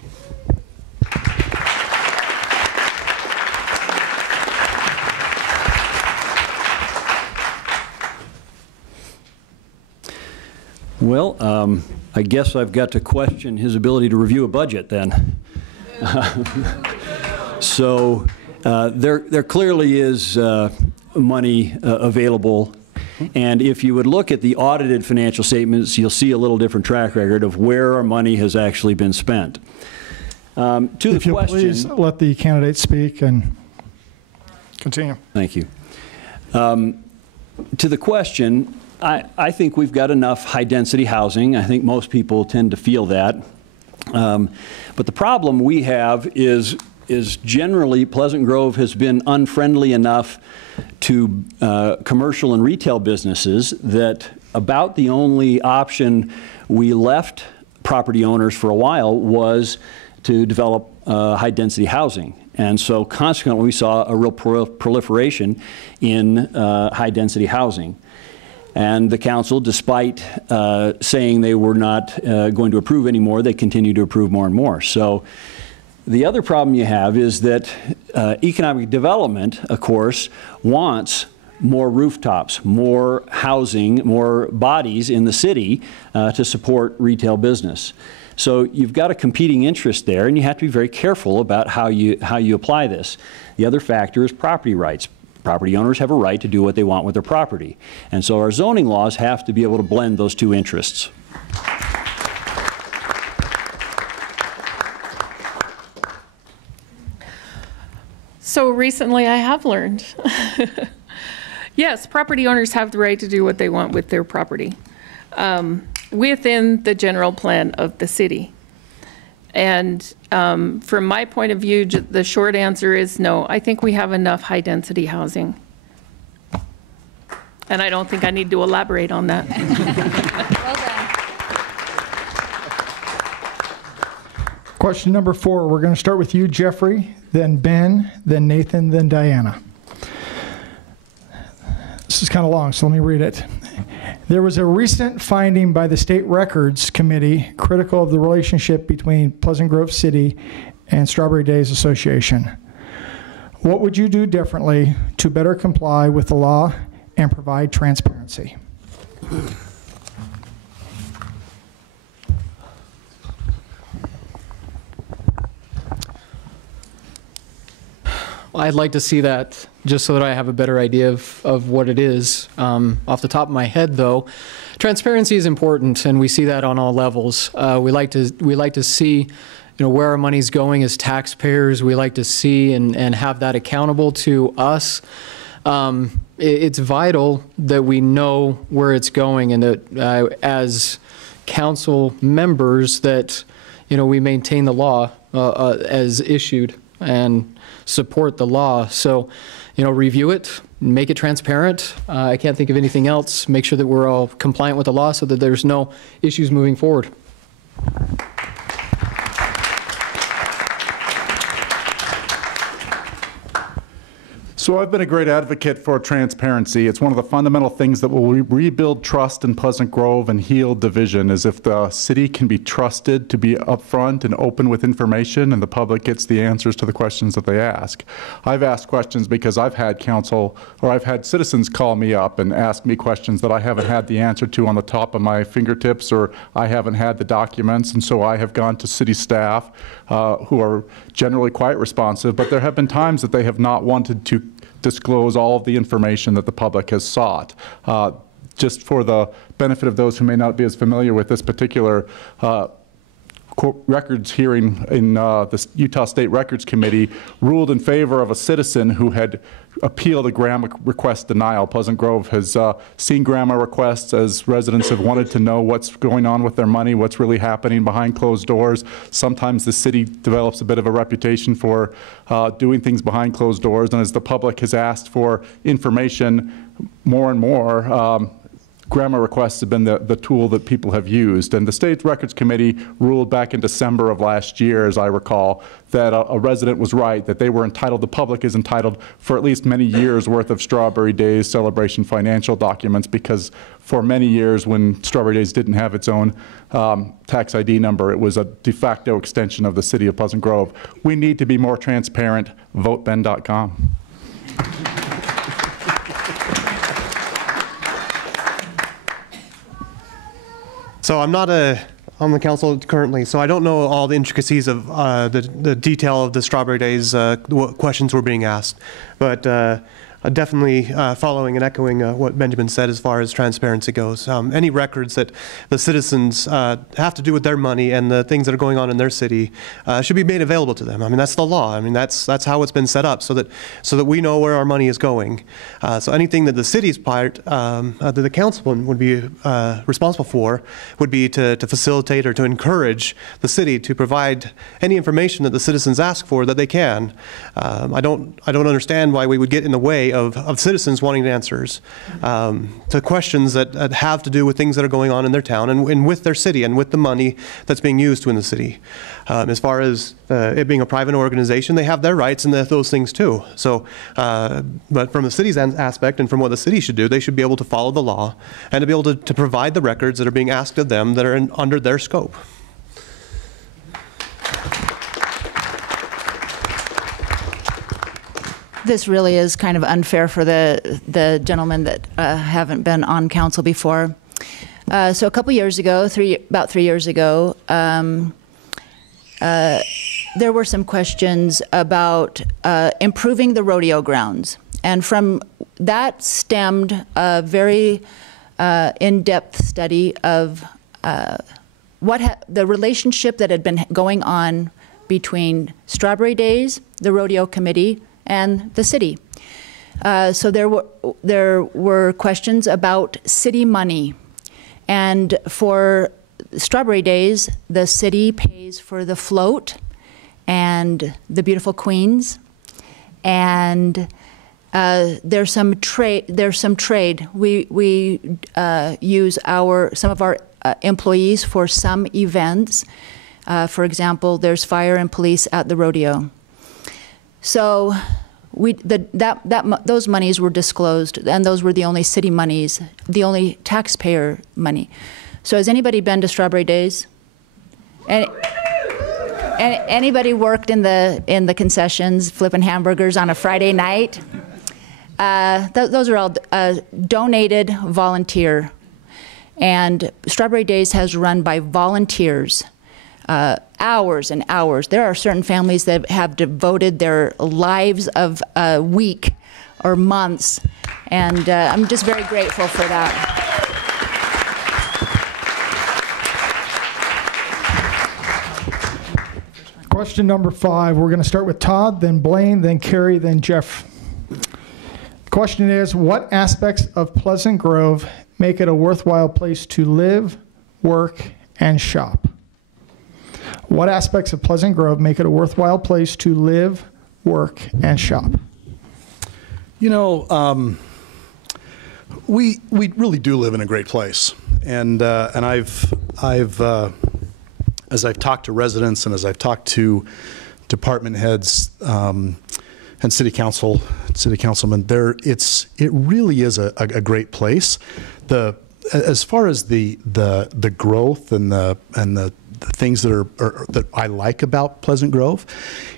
Well, I guess I've got to question his ability to review a budget then. So there clearly is money available, and if you would look at the audited financial statements, you'll see a little different track record of where our money has actually been spent. To the question, if you please let the candidate speak and continue. Thank you. To the question, I think we've got enough high-density housing. I think most people tend to feel that. But the problem we have is generally Pleasant Grove has been unfriendly enough to commercial and retail businesses that about the only option we left property owners for a while was to develop high-density housing. And so consequently, we saw a real proliferation in high-density housing. And the council, despite saying they were not going to approve anymore, they continue to approve more and more. So the other problem you have is that economic development, of course, wants more rooftops, more housing, more bodies in the city to support retail business. So you've got a competing interest there, and you have to be very careful about how you apply this. The other factor is property rights. property owners have a right to do what they want with their property. And so our zoning laws have to be able to blend those two interests. So recently I have learned. Yes, property owners have the right to do what they want with their property within the general plan of the city. And from my point of view, the short answer is no. I think we have enough high-density housing. And I don't think I need to elaborate on that. Well done. Question number 4, we're going to start with you, Jeffrey, then Ben, then Nathan, then Diana. This is kind of long, so let me read it. There was a recent finding by the State Records Committee critical of the relationship between Pleasant Grove City and Strawberry Days Association. What would you do differently to better comply with the law and provide transparency? I'd like to see that just so that I have a better idea of what it is. Off the top of my head, though, transparency is important, and we see that on all levels. We like to see, where our money's going as taxpayers. We like to see and have that accountable to us. It's vital that we know where it's going, and that as council members that we maintain the law as issued and support the law. So, review it, make it transparent. I can't think of anything else. Make sure that we're all compliant with the law so that there's no issues moving forward. So I've been a great advocate for transparency. It's one of the fundamental things that will rebuild trust in Pleasant Grove and heal division, is if the city can be trusted to be upfront and open with information and the public gets the answers to the questions that they ask. I've asked questions because I've had I've had citizens call me up and ask me questions that I haven't had the answer to on the top of my fingertips, or I haven't had the documents, and so I have gone to city staff who are generally quite responsive, but there have been times that they have not wanted to disclose all of the information that the public has sought. Just for the benefit of those who may not be as familiar with this particular records hearing in the Utah State Records Committee, ruled in favor of a citizen who had appealed a grant request denial. Pleasant Grove has seen grant requests as residents have wanted to know what's going on with their money, what's really happening behind closed doors. Sometimes the city develops a bit of a reputation for doing things behind closed doors, and as the public has asked for information more and more, grandma requests have been the tool that people have used. And the State Records Committee ruled back in December of last year, as I recall, that a resident was right, that they were entitled, the public is entitled for at least many years worth of Strawberry Days celebration financial documents, because for many years when Strawberry Days didn't have its own tax ID number, it was a de facto extension of the city of Pleasant Grove. We need to be more transparent. VoteBen.com. So I'm not on the council currently, so I don't know all the intricacies of the detail of the Strawberry Days, what questions were being asked. But definitely following and echoing what Benjamin said as far as transparency goes. Any records that the citizens have to do with their money and the things that are going on in their city should be made available to them. I mean, that's the law. I mean, that's how it's been set up, so that we know where our money is going. So anything that the city's part, that the councilman would be responsible for, would be to facilitate or to encourage the city to provide any information that the citizens ask for that they can. I don't understand why we would get in the way of citizens wanting answers to questions that have to do with things that are going on in their town and with their city and with the money that's being used in the city. As far as it being a private organization, they have their rights and those things too. So, but from the city's aspect and from what the city should do, they should be able to follow the law and to be able to provide the records that are being asked of them that are under their scope. This really is kind of unfair for the gentlemen that haven't been on council before. So a couple years ago, about 3 years ago, there were some questions about improving the rodeo grounds. And from that stemmed a very in-depth study of the relationship that had been going on between Strawberry Days, the rodeo committee, and the city. So there were questions about city money. And for Strawberry Days, the city pays for the float and the beautiful queens. And there's some trade. We use some of our employees for some events. For example, there's fire and police at the rodeo. So those monies were disclosed, and those were the only city monies, the only taxpayer money. So has anybody been to Strawberry Days? And anybody worked in the concessions, flipping hamburgers on a Friday night? Those are all donated volunteer. And Strawberry Days has run by volunteers, hours and hours. There are certain families that have devoted their lives of a week or months, and I'm just very grateful for that. Question number 5. We're going to start with Todd, then Blaine, then Carrie, then Jeff. The question is, what aspects of Pleasant Grove make it a worthwhile place to live, work, and shop? What aspects of Pleasant Grove make it a worthwhile place to live, work, and shop? You know, we really do live in a great place, and I've as I've talked to residents and as I've talked to department heads and city councilmen, it really is a great place. As far as the growth and the things that I like about Pleasant Grove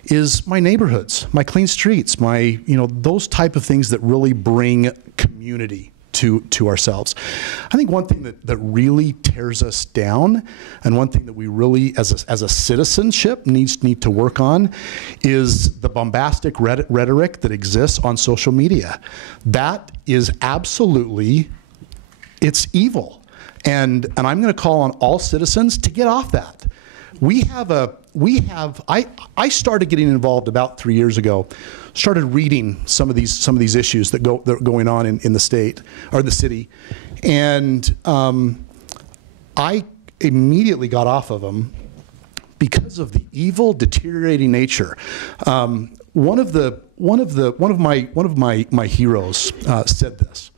is my neighborhoods, my clean streets, those type of things that really bring community to ourselves. I think one thing that really tears us down, and one thing that we really as a citizenship need to work on, is the bombastic rhetoric that exists on social media. That is absolutely, it's evil. And I'm going to call on all citizens to get off that. I started getting involved about 3 years ago, started reading some of these issues that are going on in the state or the city, and I immediately got off of them because of the evil, deteriorating nature. One of my heroes said this: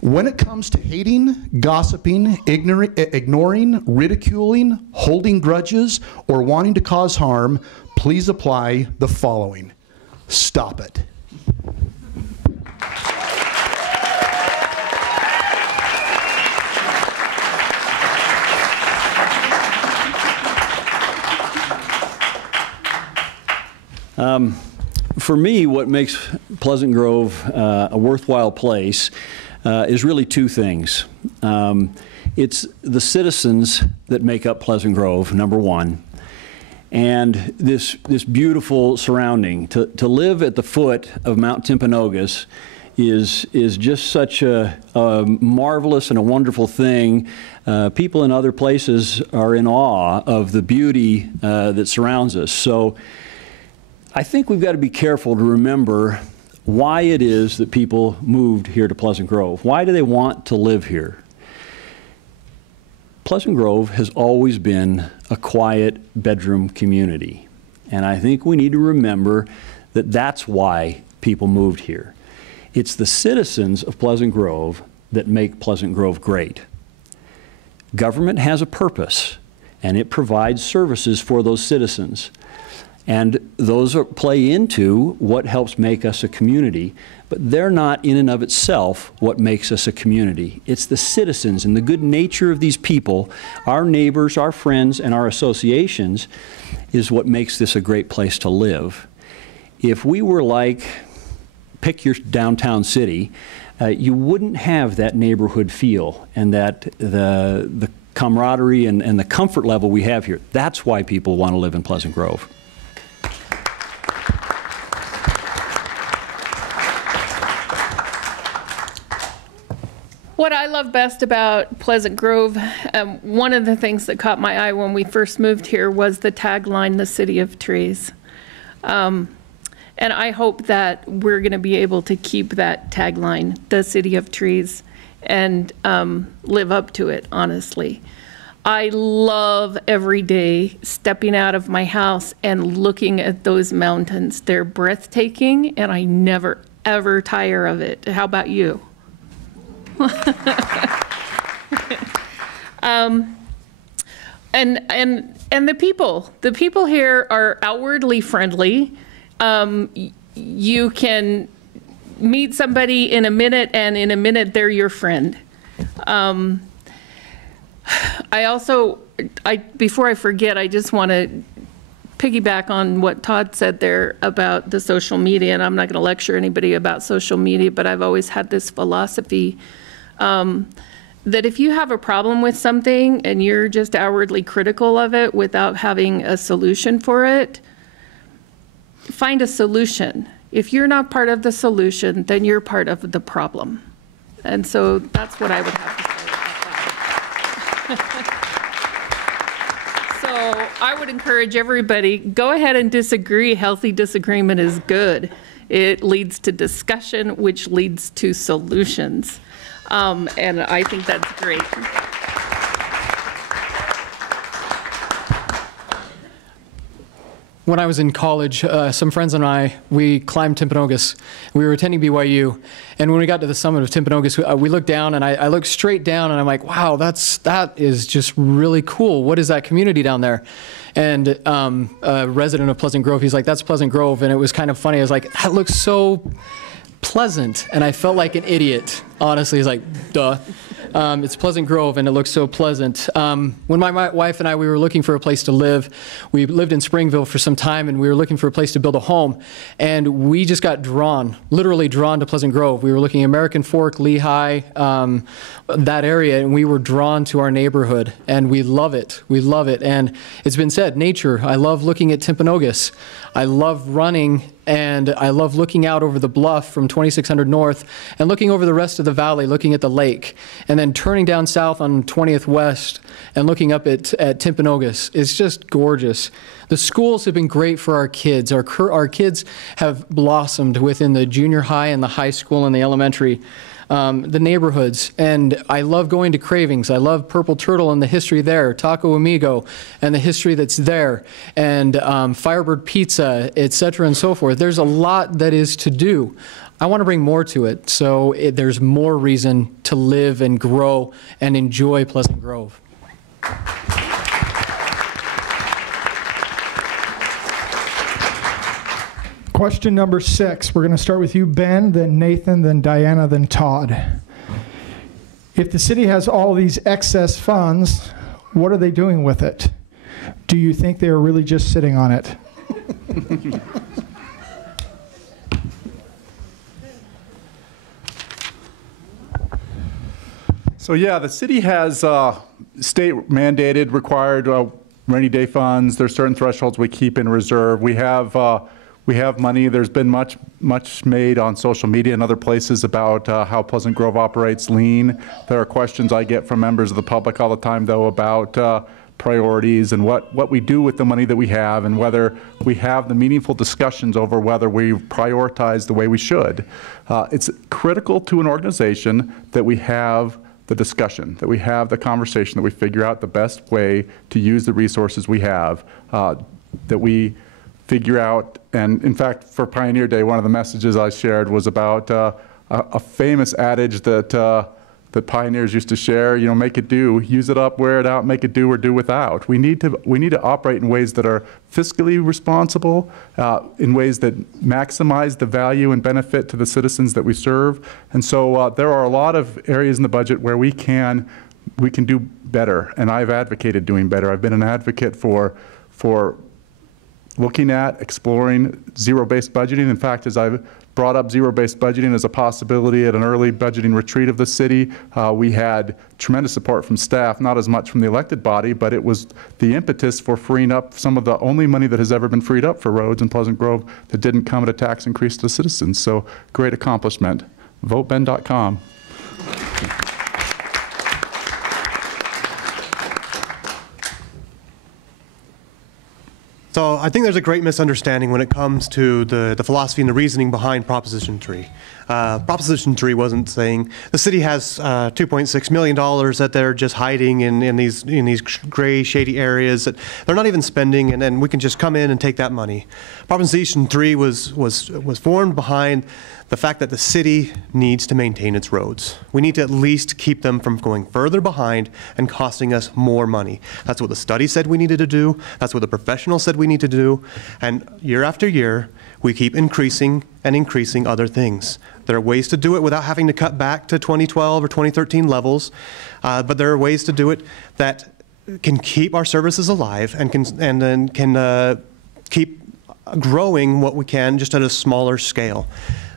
when it comes to hating, gossiping, ignoring, ridiculing, holding grudges, or wanting to cause harm, please apply the following. Stop it. For me, what makes Pleasant Grove a worthwhile place is really two things. It's the citizens that make up Pleasant Grove, number one, and this beautiful surrounding. To live at the foot of Mount Timpanogos is just such a marvelous and a wonderful thing. People in other places are in awe of the beauty that surrounds us. So I think we've got to be careful to remember why it is that people moved here to Pleasant Grove. Why do they want to live here? Pleasant Grove has always been a quiet bedroom community. And I think we need to remember that that's why people moved here. It's the citizens of Pleasant Grove that make Pleasant Grove great. Government has a purpose, and it provides services for those citizens. And those play into what helps make us a community, but they're not in and of itself what makes us a community. It's the citizens and the good nature of these people, our neighbors, our friends, and our associations is what makes this a great place to live. If we were like, pick your downtown city, you wouldn't have that neighborhood feel and that the camaraderie and the comfort level we have here. That's why people want to live in Pleasant Grove. What I love best about Pleasant Grove, one of the things that caught my eye when we first moved here was the tagline, "The City of Trees." And I hope that we're going to be able to keep that tagline, "The City of Trees," and live up to it, honestly. I love every day stepping out of my house and looking at those mountains. They're breathtaking, and I never, ever tire of it. How about you? And the people here are outwardly friendly. You can meet somebody in a minute, and in a minute they're your friend. Before I forget, I just want to piggyback on what Todd said there about the social media, and I'm not going to lecture anybody about social media, but I've always had this philosophy that if you have a problem with something and you're just outwardly critical of it without having a solution for it, find a solution. If you're not part of the solution, then you're part of the problem. And so that's what I would have to say about that. So I would encourage everybody, go ahead and disagree. Healthy disagreement is good. It leads to discussion, which leads to solutions. And I think that's great. When I was in college, some friends and I, we climbed Timpanogos. We were attending BYU, and when we got to the summit of Timpanogos, we looked down, and I looked straight down, and I'm like, wow, that is just really cool. What is that community down there? And a resident of Pleasant Grove, he's like, that's Pleasant Grove, and it was kind of funny. I was like, that looks so pleasant, and I felt like an idiot. Honestly, he's like, duh. It's Pleasant Grove, and it looks so pleasant. When my wife and I, we were looking for a place to live. We lived in Springville for some time, and we were looking for a place to build a home. And we just got drawn, literally drawn to Pleasant Grove. We were looking at American Fork, Lehigh, that area, and we were drawn to our neighborhood. And we love it. We love it. And it's been said, nature. I love looking at Timpanogos. I love running, and I love looking out over the bluff from 2600 North and looking over the rest of the valley, looking at the lake, and then turning down south on 20th West and looking up at Timpanogos. It's just gorgeous. The schools have been great for our kids. Our kids have blossomed within the junior high and the high school and the elementary. The neighborhoods, and I love going to Cravings. I love Purple Turtle and the history there, Taco Amigo and the history that's there, and Firebird Pizza, etc. and so forth. There's a lot that is to do. I want to bring more to it, so there's more reason to live and grow and enjoy Pleasant Grove. Question number 6. We're going to start with you, Ben, then Nathan, then Diana, then Todd. If the city has all these excess funds, what are they doing with it? Do you think they are really just sitting on it? So yeah, the city has state mandated, required rainy day funds. There's certain thresholds we keep in reserve. We have money. There's been much made on social media and other places about how Pleasant Grove operates lean. There are questions I get from members of the public all the time, though, about priorities and what we do with the money that we have, and whether we have the meaningful discussions over whether we prioritize the way we should. It's critical to an organization that we have the discussion, that we have the conversation, that we figure out the best way to use the resources we have, that we figure out. And in fact, for Pioneer Day, one of the messages I shared was about a famous adage that pioneers used to share, you know, make it do, use it up, wear it out, make it do, or do without. We need to operate in ways that are fiscally responsible, in ways that maximize the value and benefit to the citizens that we serve. And so there are a lot of areas in the budget where we can do better, and I've advocated doing better. I've been an advocate for looking at, exploring zero-based budgeting. In fact, as I've brought up zero-based budgeting as a possibility at an early budgeting retreat of the city, we had tremendous support from staff, not as much from the elected body, but it was the impetus for freeing up some of the only money that has ever been freed up for roads in Pleasant Grove that didn't come at a tax increase to citizens. So great accomplishment. VoteBen.com. So I think there's a great misunderstanding when it comes to the philosophy and the reasoning behind Proposition 3. Proposition 3 wasn't saying the city has $2.6 million that they're just hiding in these gray, shady areas that they're not even spending, and then we can just come in and take that money. Proposition 3 was formed behind the fact that the city needs to maintain its roads. We need to at least keep them from going further behind and costing us more money. That's what the study said we needed to do. That's what the professionals said we need to do. And year after year, we keep increasing and increasing other things. There are ways to do it without having to cut back to 2012 or 2013 levels, but there are ways to do it that can keep our services alive and can keep growing what we can just at a smaller scale.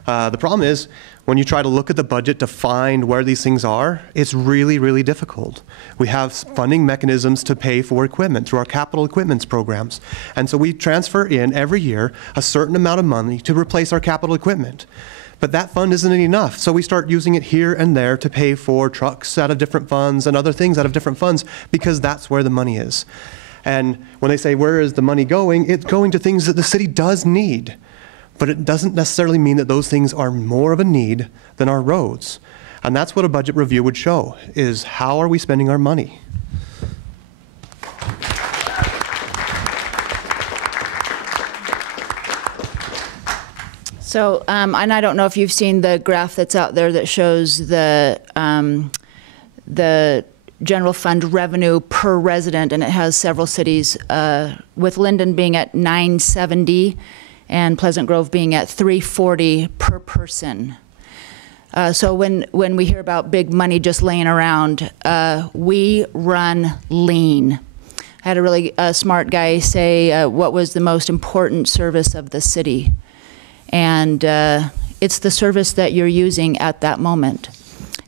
The problem is, when you try to look at the budget to find where these things are, it's really, really difficult. We have funding mechanisms to pay for equipment through our capital equipment programs. And so we transfer in every year a certain amount of money to replace our capital equipment. But that fund isn't enough. So we start using it here and there to pay for trucks out of different funds and other things out of different funds because that's where the money is. And when they say, where is the money going? It's going to things that the city does need. But it doesn't necessarily mean that those things are more of a need than our roads. And that's what a budget review would show, is how are we spending our money? So, and I don't know if you've seen the graph that's out there that shows the general fund revenue per resident, and it has several cities, with Linden being at 970 and Pleasant Grove being at 340 per person. So when we hear about big money just laying around, we run lean. I had a really smart guy say, what was the most important service of the city? And it's the service that you're using at that moment.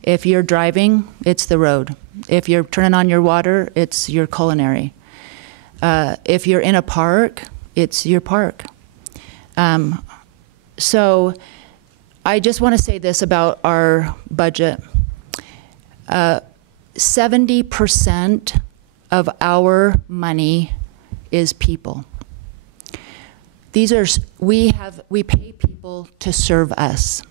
If you're driving, it's the road. If you're turning on your water, it's your culinary. If you're in a park, it's your park. So I just want to say this about our budget. 70% of our money is people. These are, we pay people to serve us.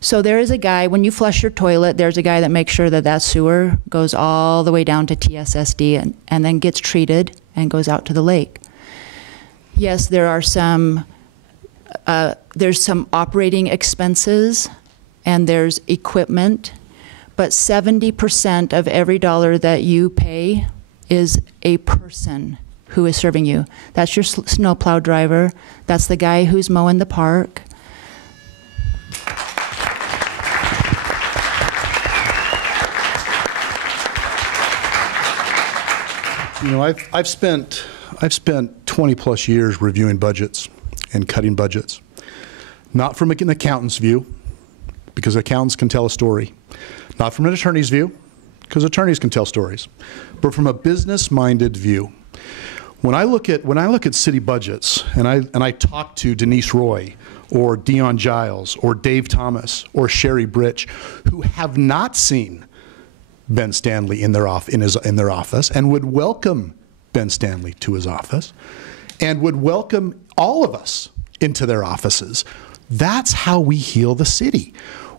So there is a guy, when you flush your toilet, there's a guy that makes sure that that sewer goes all the way down to TSSD and then gets treated and goes out to the lake. Yes, there are there's some operating expenses and there's equipment, but 70% of every dollar that you pay is a person who is serving you. That's your snowplow driver. That's the guy who's mowing the park. You know, I've spent 20 plus years reviewing budgets and cutting budgets. Not from an accountant's view, because accountants can tell a story. Not from an attorney's view, because attorneys can tell stories. But from a business-minded view. When I look at city budgets and I talk to Denise Roy or Dion Giles or Dave Thomas or Sherry Britch, who have not seen Ben Stanley in their office and would welcome Ben Stanley to his office and would welcome all of us into their offices. That's how we heal the city.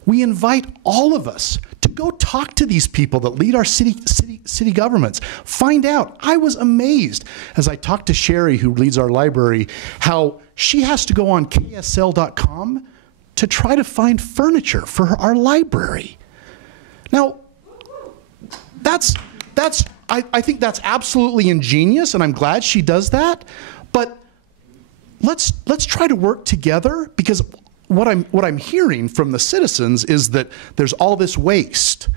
We invite all of us to go talk to these people that lead our city governments. Find out. I was amazed as I talked to Sherry, who leads our library, how she has to go on ksl.com to try to find furniture for our library. Now, I think that's absolutely ingenious, and I'm glad she does that. But let's try to work together, because what I'm hearing from the citizens is that there's all this waste.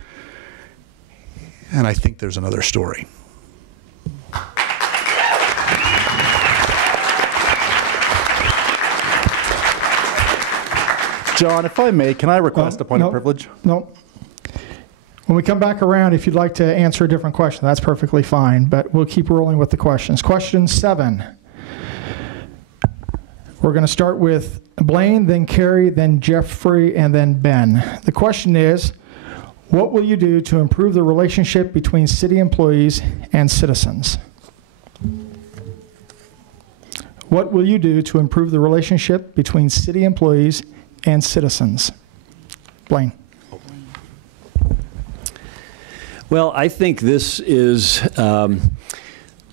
And I think there's another story. John, if I may, can I request a point of privilege? No. When we come back around, if you'd like to answer a different question, that's perfectly fine, but we'll keep rolling with the questions. Question 7. We're going to start with Blaine, then Carrie, then Jeffrey, and then Ben. The question is, what will you do to improve the relationship between city employees and citizens? What will you do to improve the relationship between city employees and citizens? Blaine. Well, I think this is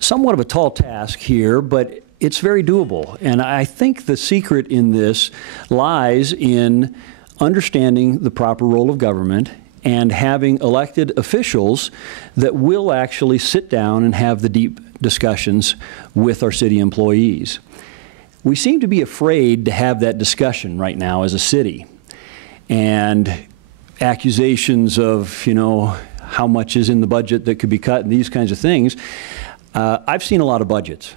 somewhat of a tall task here, but it's very doable. And I think the secret in this lies in understanding the proper role of government and having elected officials that will actually sit down and have the deep discussions with our city employees. We seem to be afraid to have that discussion right now as a city. And accusations of, how much is in the budget that could be cut and these kinds of things. I've seen a lot of budgets,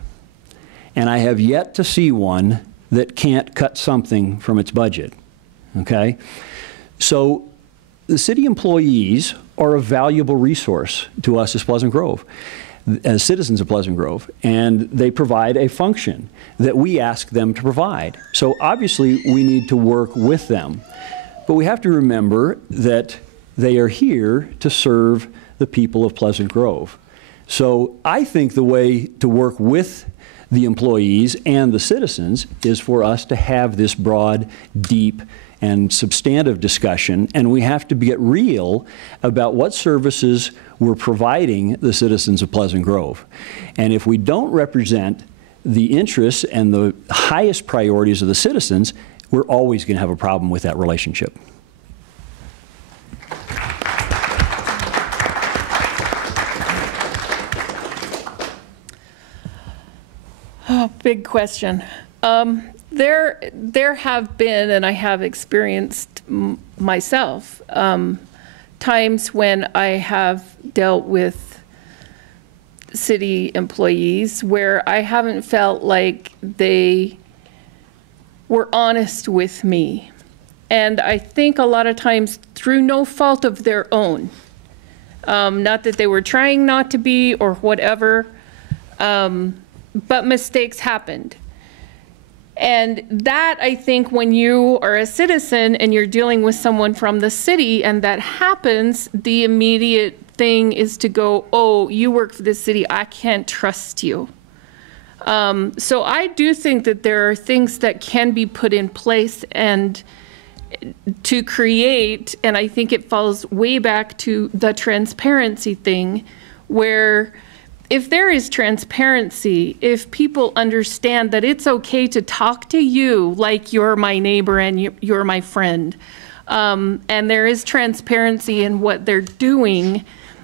and I have yet to see one that can't cut something from its budget, okay? So the city employees are a valuable resource to us as Pleasant Grove, as citizens of Pleasant Grove, and they provide a function that we ask them to provide. So obviously we need to work with them, but we have to remember that they are here to serve the people of Pleasant Grove. So I think the way to work with the employees and the citizens is for us to have this broad, deep, and substantive discussion, and we have to get real about what services we're providing the citizens of Pleasant Grove. And if we don't represent the interests and the highest priorities of the citizens, we're always going to have a problem with that relationship. Oh, big question. There have been, and I have experienced myself, times when I have dealt with city employees where I haven't felt like they were honest with me. And I think a lot of times through no fault of their own. Not that they were trying not to be or whatever, but mistakes happened. And that, I think, when you are a citizen and you're dealing with someone from the city and that happens, the immediate thing is to go, oh, you work for the city, I can't trust you. So I do think that there are things that can be put in place and to create, and I think it falls way back to the transparency thing, where if there is transparency, if people understand that it's okay to talk to you like you're my neighbor and you're my friend, and there is transparency in what they're doing,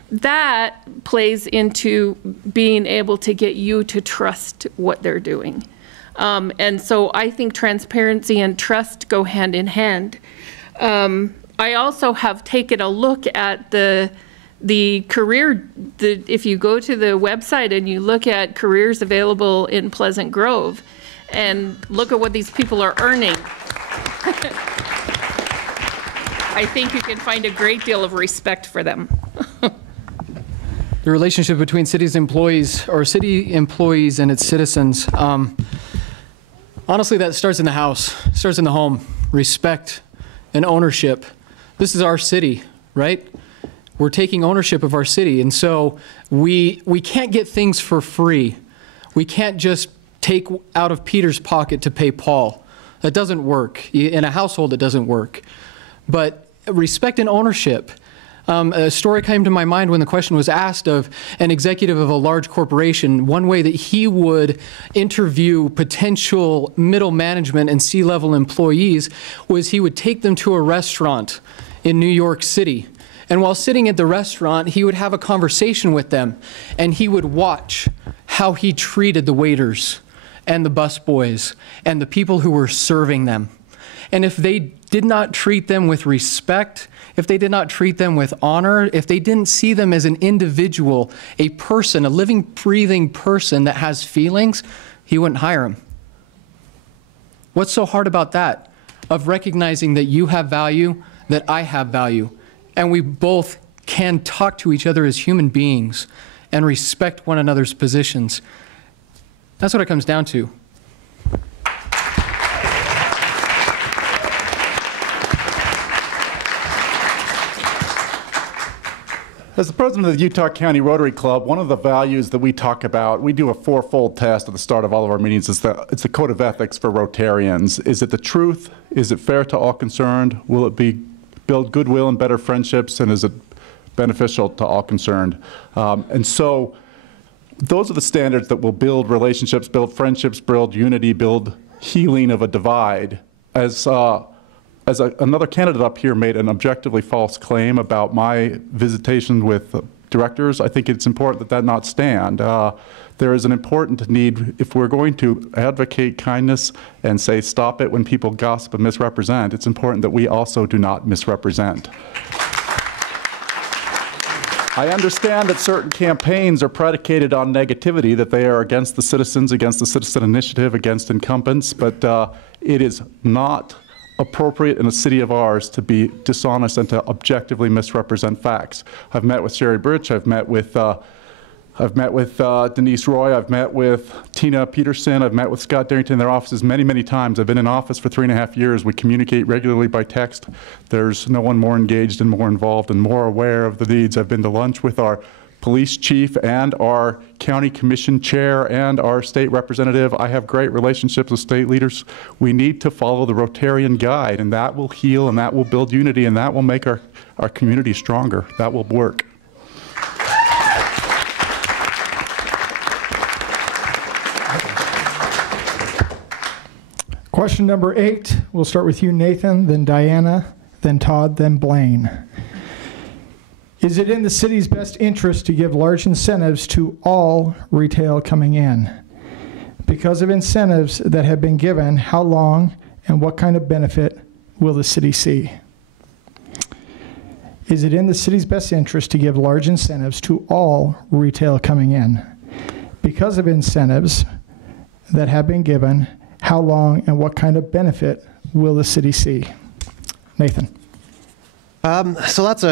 that plays into being able to get you to trust what they're doing. And so I think transparency and trust go hand in hand. I also have taken a look at the career, if you go to the website and you look at careers available in Pleasant Grove and look at what these people are earning, I think you can find a great deal of respect for them. The relationship between city's employees, or city employees and its citizens, honestly, that starts in the house, starts in the home. Respect and ownership. This is our city, right? We're taking ownership of our city, and so we can't get things for free. We can't just take out of Peter's pocket to pay Paul. That doesn't work. In a household, it doesn't work. But respect and ownership. A story came to my mind when the question was asked of an executive of a large corporation. One way that he would interview potential middle management and C-level employees was he would take them to a restaurant in New York City. And while sitting at the restaurant, he would have a conversation with them, and he would watch how he treated the waiters and the busboys and the people who were serving them. And if they did not treat them with respect, if they did not treat them with honor, if they didn't see them as an individual, a person, a living, breathing person that has feelings, he wouldn't hire them. What's so hard about that? Of recognizing that you have value, that I have value, and we both can talk to each other as human beings and respect one another's positions. That's what it comes down to. As the president of the Utah County Rotary Club, one of the values that we talk about, we do a fourfold test at the start of all of our meetings. It's the code of ethics for Rotarians. Is it the truth? Is it fair to all concerned? Will it build goodwill and better friendships? And is it beneficial to all concerned? And so those are the standards that will build relationships, build friendships, build unity, build healing of a divide. As another candidate up here made an objectively false claim about my visitation with directors, I think it's important that that not stand. There is an important need, if we're going to advocate kindness and say stop it when people gossip and misrepresent, it's important that we also do not misrepresent. I understand that certain campaigns are predicated on negativity, that they are against the citizens, against the citizen initiative, against incumbents, but it is not appropriate in a city of ours to be dishonest and to objectively misrepresent facts. I've met with Sherry Birch, I've met with Denise Roy, I've met with Tina Peterson, I've met with Scott Darrington in their offices many, many times. I've been in office for 3.5 years. We communicate regularly by text. There's no one more engaged and more involved and more aware of the needs. I've been to lunch with our police chief and our county commission chair and our state representative. I have great relationships with state leaders. We need to follow the Rotarian guide, and that will heal and that will build unity and that will make our community stronger. That will work. Question number 8, we'll start with you, Nathan, then Diana, then Todd, then Blaine. Is it in the city's best interest to give large incentives to all retail coming in? Because of incentives that have been given, how long and what kind of benefit will the city see? Is it in the city's best interest to give large incentives to all retail coming in? Because of incentives that have been given, how long and what kind of benefit will the city see? Nathan. So that's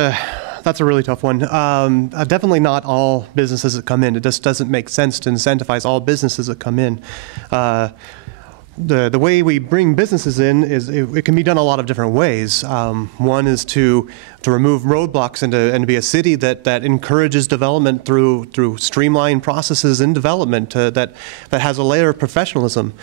a really tough one. Definitely not all businesses that come in. It just doesn't make sense to incentivize all businesses that come in. The way we bring businesses in is it can be done a lot of different ways. One is to remove roadblocks and to be a city that encourages development through streamlined processes in development that has a layer of professionalism.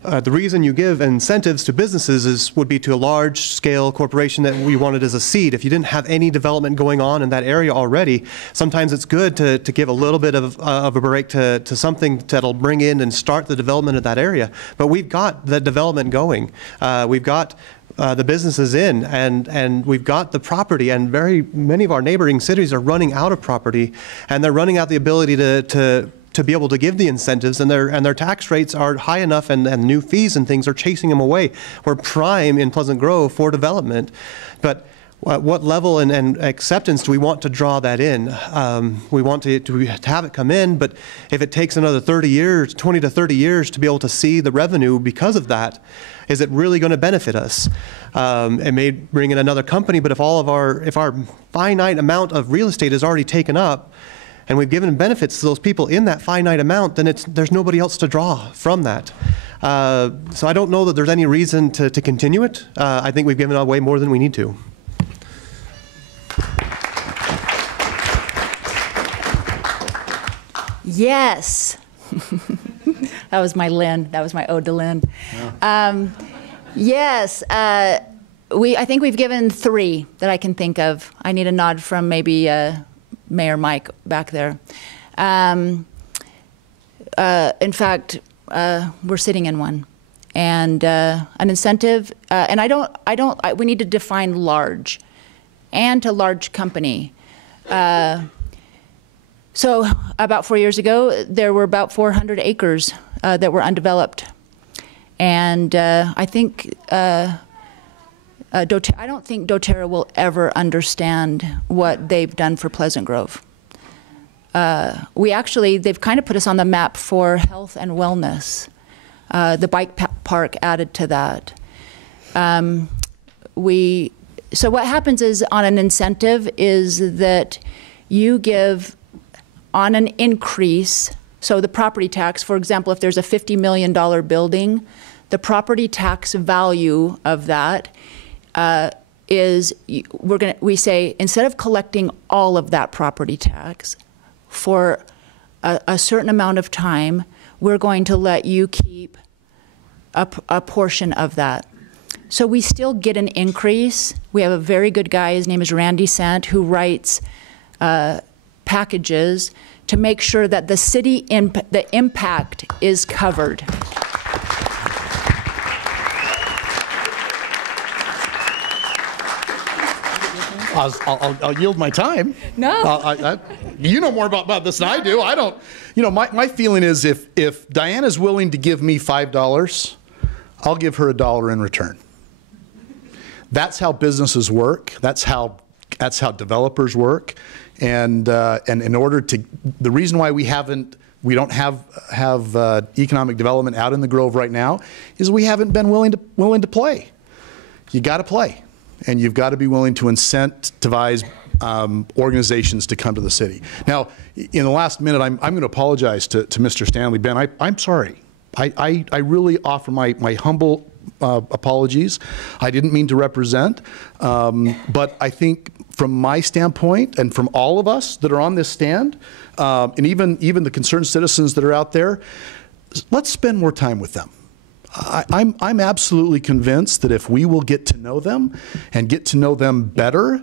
The reason you give incentives to businesses would be to a large-scale corporation that we wanted as a seed. If you didn't have any development going on in that area already, sometimes it's good to give a little bit of a break to something that'll bring in and start the development of that area. But we've got the development going. We've got the businesses in, and we've got the property, and very many of our neighboring cities are running out of property, and they're running out the ability to be able to give the incentives, and their tax rates are high enough, and new fees and things are chasing them away. We're prime in Pleasant Grove for development, but what level and acceptance do we want to draw that in? We want to have it come in, but if it takes another 30 years, 20 to 30 years to be able to see the revenue because of that, is it really going to benefit us? It may bring in another company, but if our finite amount of real estate is already taken up, and we've given benefits to those people in that finite amount, then there's nobody else to draw from that. So I don't know that there's any reason to continue it. I think we've given away more than we need to. Yes. That was my Lynn. That was my ode to Lynn. Yeah. Yes. I think we've given 3 that I can think of. I need a nod from maybe Mayor Mike back there. In fact, we're sitting in one, and an incentive. And we need to define large, and to large company. So about 4 years ago, there were about 400 acres that were undeveloped, and I think. I don't think doTERRA will ever understand what they've done for Pleasant Grove. They've kind of put us on the map for health and wellness. The bike park added to that. So what happens is on an incentive is that you give on an increase, so the property tax, for example, if there's a $50 million building, the property tax value of that is we say, instead of collecting all of that property tax for a certain amount of time, we're going to let you keep a portion of that. So we still get an increase. We have a very good guy, his name is Randy Sant, who writes packages to make sure that the impact is covered. I'll yield my time. No. You know more about this than I do. I don't, my feeling is if Diana's willing to give me $5, I'll give her $1 in return. That's how businesses work. That's how developers work. And in order to, the reason why we don't have economic development out in the Grove right now is we haven't been willing to play. You got to play, and you've got to be willing to incentivize organizations to come to the city. Now, in the last minute, I'm going to apologize to Mr. Stanley. Ben, I'm sorry. I really offer my humble apologies. I didn't mean to represent, but I think from my standpoint and from all of us that are on this stand, and even the concerned citizens that are out there, let's spend more time with them. I'm absolutely convinced that if we will get to know them and get to know them better,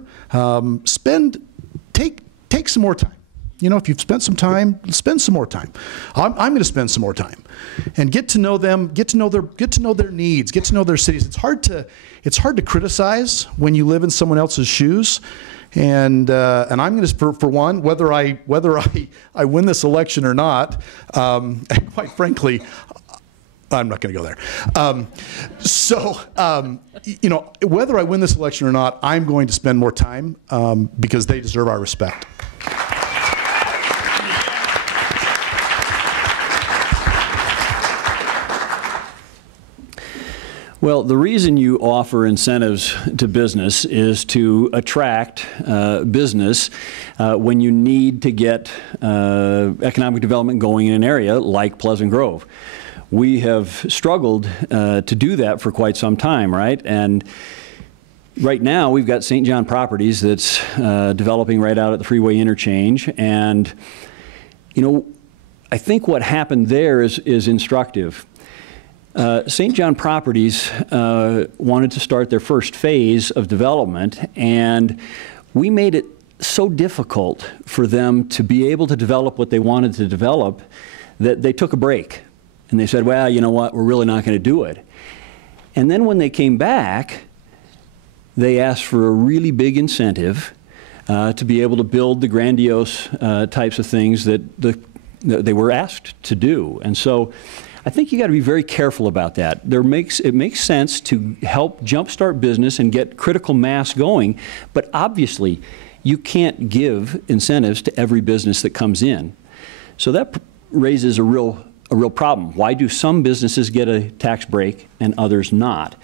take some more time. If you've spent some time, spend some more time. I'm going to spend some more time, and get to know them, get to know their needs, get to know their cities. It's hard to criticize when you live in someone else's shoes, and I'm going to, for one, whether I win this election or not, and quite frankly, I'm not going to go there. Whether I win this election or not, I'm going to spend more time because they deserve our respect. Well, the reason you offer incentives to business is to attract business when you need to get economic development going in an area like Pleasant Grove. We have struggled to do that for quite some time, right? And right now we've got St. John Properties that's developing right out at the freeway interchange, and I think what happened there is instructive. St. John Properties wanted to start their first phase of development, and we made it so difficult for them to be able to develop what they wanted to develop that they took a break. And they said, well, you know what, we're really not going to do it. And then when they came back, they asked for a really big incentive to be able to build the grandiose types of things that they were asked to do. And so I think you got to be very careful about that. It makes sense to help jumpstart business and get critical mass going, but obviously you can't give incentives to every business that comes in. So that raises a real problem. Why do some businesses get a tax break and others not?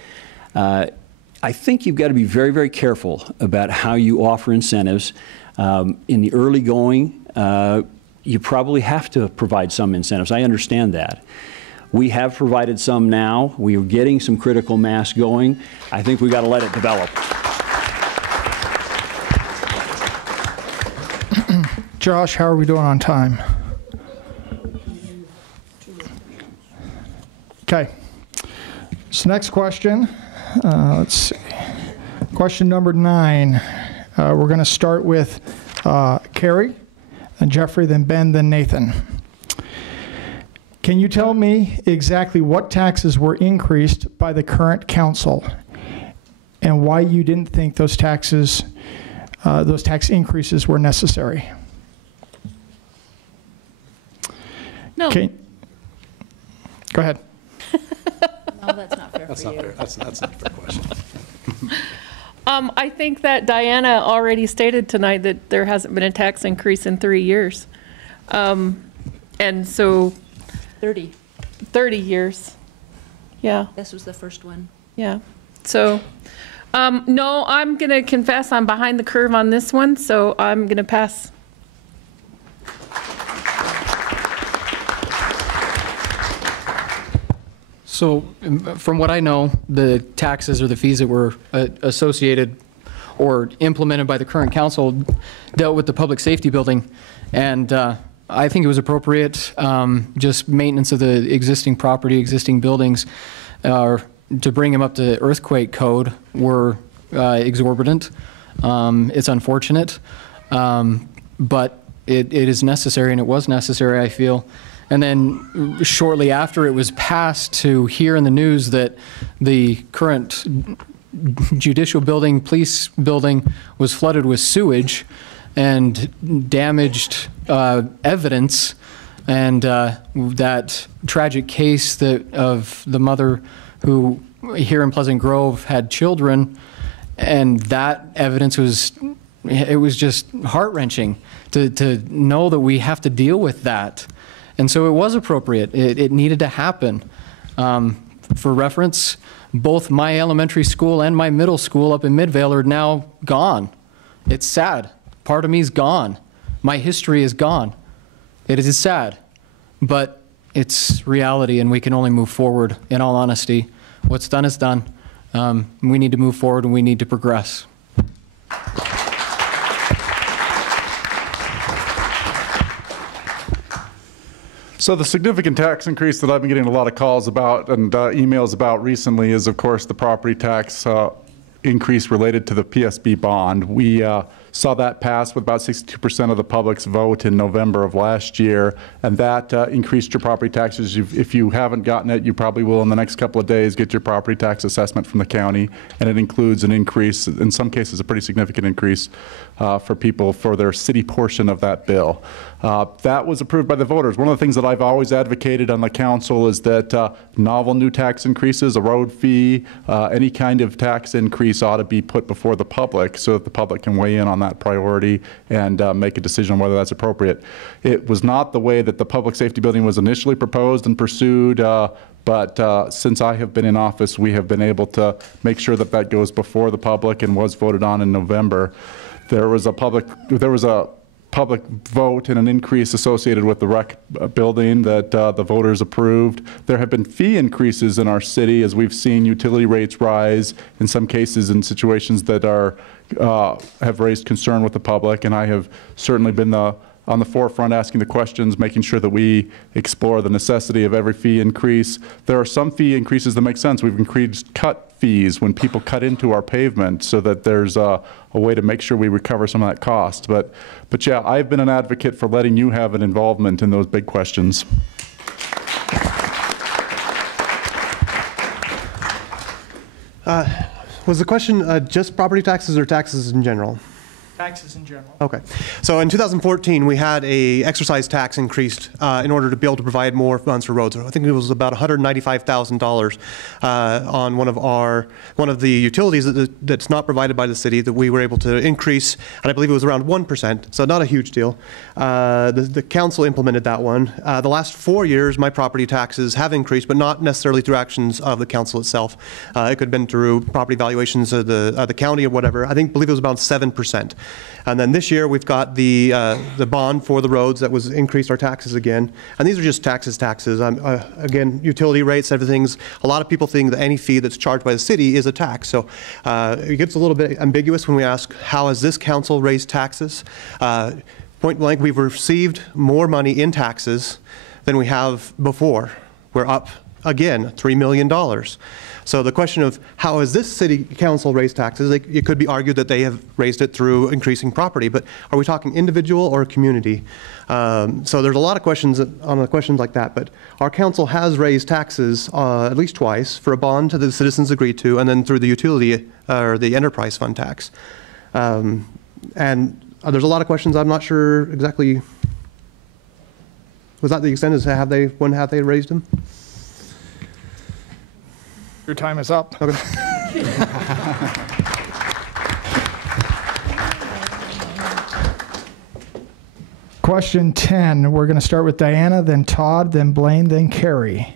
I think you've got to be very, very careful about how you offer incentives. In the early going, you probably have to provide some incentives. I understand that. We have provided some now. We are getting some critical mass going. I think we've got to let it develop. Josh, how are we doing on time? Okay. So next question. Let's see. Question number 9. We're going to start with Carrie, then Jeffrey, then Ben, then Nathan. Can you tell me exactly what taxes were increased by the current council and why you didn't think those tax increases were necessary? No. Okay. Go ahead. No, that's not fair for you. That's not a fair question. I think that Diana already stated tonight that there hasn't been a tax increase in 3 years. And so 30. 30 years. Yeah. This was the first one. Yeah. So, no, I'm going to confess I'm behind the curve on this one, so I'm going to pass. So from what I know, the taxes or the fees that were associated or implemented by the current council dealt with the public safety building, and I think it was appropriate. Just maintenance of the existing property, existing buildings, to bring them up to earthquake code were exorbitant. It's unfortunate, but it is necessary, and it was necessary, I feel. And then shortly after it was passed, to hear in the news that the current judicial building, police building, was flooded with sewage and damaged evidence, and that tragic case of the mother who here in Pleasant Grove had children, and that evidence was just heart-wrenching to know that we have to deal with that. And so it was appropriate. It needed to happen. For reference, both my elementary school and my middle school up in Midvale are now gone. It's sad. Part of me is gone. My history is gone. It is sad, but it's reality, and we can only move forward, in all honesty. What's done is done. We need to move forward, and we need to progress. So the significant tax increase that I've been getting a lot of calls about and emails about recently is, of course, the property tax increase related to the PSB bond. We saw that pass with about 62% of the public's vote in November of last year, and that increased your property taxes. If you haven't gotten it, you probably will in the next couple of days get your property tax assessment from the county, and it includes an increase, in some cases a pretty significant increase for people for their city portion of that bill. That was approved by the voters. One of the things that I've always advocated on the council is that novel new tax increases, a road fee, any kind of tax increase ought to be put before the public so that the public can weigh in on that priority and make a decision on whether that's appropriate. It was not the way that the public safety building was initially proposed and pursued, but since I have been in office, we have been able to make sure that that goes before the public and was voted on in November. There was a public vote and an increase associated with the rec building that the voters approved. There have been fee increases in our city as we've seen utility rates rise, in some cases in situations that have raised concern with the public, and I have certainly been on the forefront asking the questions, making sure that we explore the necessity of every fee increase. There are some fee increases that make sense. We've increased cut fees when people cut into our pavement so that there's a way to make sure we recover some of that cost. But yeah, I've been an advocate for letting you have an involvement in those big questions. Was the question just property taxes or taxes in general? Taxes in general. Okay. So in 2014, we had a excise tax increased in order to be able to provide more funds for roads. I think it was about $195,000 on one of the utilities that's not provided by the city that we were able to increase, and I believe it was around 1%, so not a huge deal. The council implemented that one. The last 4 years, my property taxes have increased, but not necessarily through actions of the council itself. It could have been through property valuations of the county or whatever. I believe it was about 7%. And then this year we've got the bond for the roads that was increased our taxes again. And these are just taxes. Again, utility rates, everything's, a lot of people think that any fee that's charged by the city is a tax. So it gets a little bit ambiguous when we ask, how has this council raised taxes? Point blank, we've received more money in taxes than we have before. We're up again, $3 million. So the question of how has this city council raised taxes, it could be argued that they have raised it through increasing property, but are we talking individual or community? So there's a lot of questions on questions like that, but our council has raised taxes at least twice for a bond that the citizens agreed to, and then through the utility or the enterprise fund tax. And there's a lot of questions I'm not sure exactly. Was that the extent as to when have they raised them? Your time is up. Okay. Question 10. We're going to start with Diana, then Todd, then Blaine, then Carrie.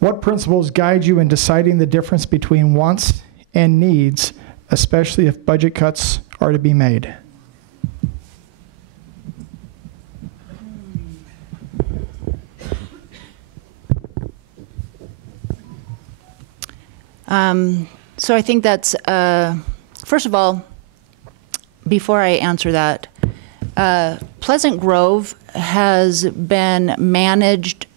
What principles guide you in deciding the difference between wants and needs, especially if budget cuts are to be made? So I think that's, first first of all, before I answer that, Pleasant Grove has been managed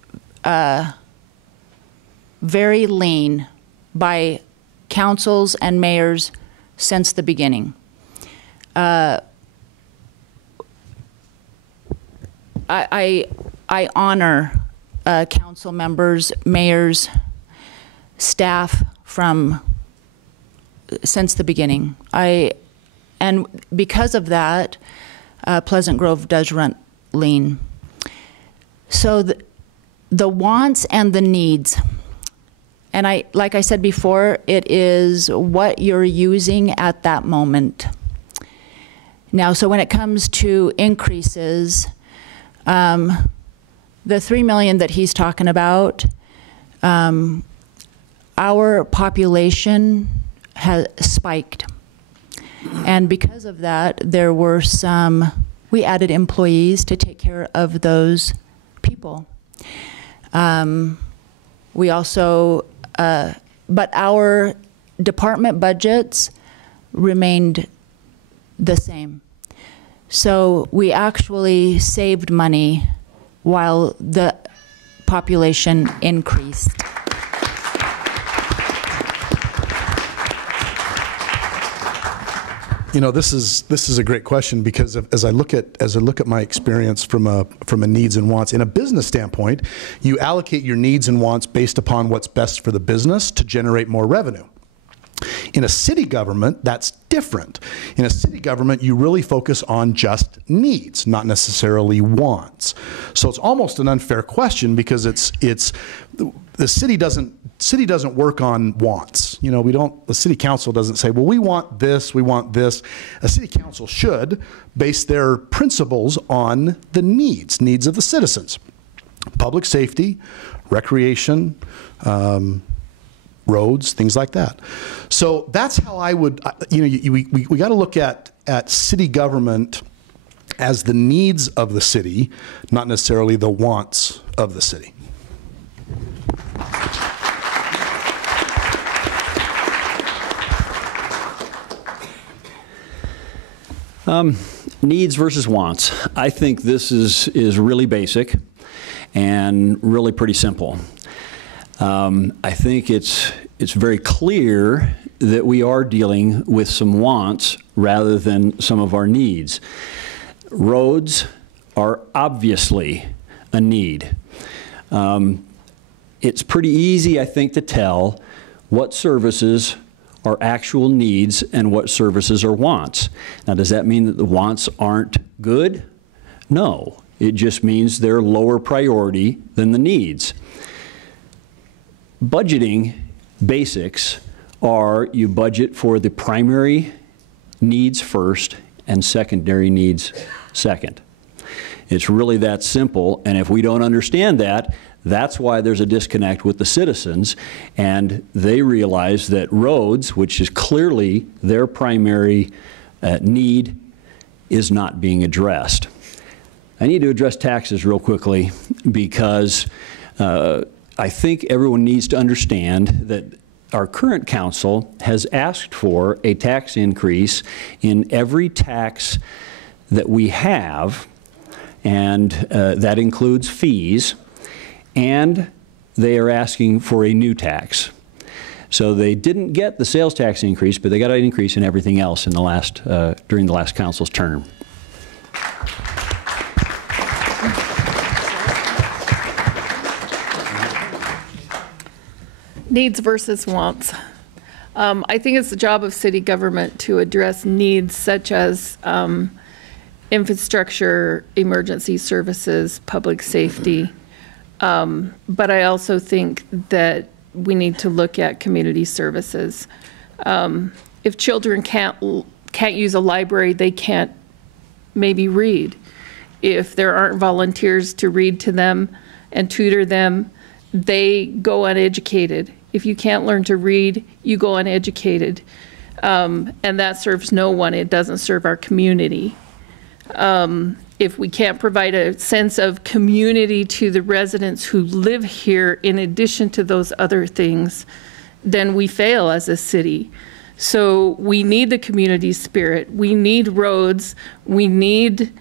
very lean by councils and mayors since the beginning. I honor council members, mayors, staff since the beginning. And because of that, Pleasant Grove does run lean. So the wants and the needs, and like I said before, it is what you're using at that moment. Now, so when it comes to increases, the $3 million that he's talking about, our population has spiked. And because of that, we added employees to take care of those people. We also, but our department budgets remained the same. So we actually saved money while the population increased. You know, this is a great question, because as I look at my experience from a needs and wants, in a business standpoint, you allocate your needs and wants based upon what's best for the business to generate more revenue. In a city government, that's different. In a city government, you really focus on just needs, not necessarily wants. So it's almost an unfair question, because the city doesn't work on wants. You know, the city council doesn't say, well, we want this, we want this. A city council should base their principles on the needs of the citizens. Public safety, recreation, roads, things like that. So that's how I would, we got to look at city government as the needs of the city, not necessarily the wants of the city. Needs versus wants. I think this is really basic and really pretty simple. I think it's very clear that we are dealing with some wants rather than some of our needs. Roads are obviously a need. It's pretty easy, I think, to tell what services are actual needs and what services are wants. Now, does that mean that the wants aren't good? No. It just means they're lower priority than the needs. Budgeting basics are you budget for the primary needs first and secondary needs second. It's really that simple, and if we don't understand that, that's why there's a disconnect with the citizens, and they realize that roads, which is clearly their primary need, is not being addressed. I need to address taxes real quickly, because I think everyone needs to understand that our current council has asked for a tax increase in every tax that we have, and that includes fees, and they are asking for a new tax. So they didn't get the sales tax increase, but they got an increase in everything else in the during the last council's term. Needs versus wants. I think it's the job of city government to address needs such as infrastructure, emergency services, public safety. But I also think that we need to look at community services. If children can't use a library, they can't maybe read. If there aren't volunteers to read to them and tutor them, they go uneducated. If you can't learn to read, you go uneducated. And that serves no one. It doesn't serve our community. If we can't provide a sense of community to the residents who live here in addition to those other things, then we fail as a city. So we need the community spirit. We need roads. We need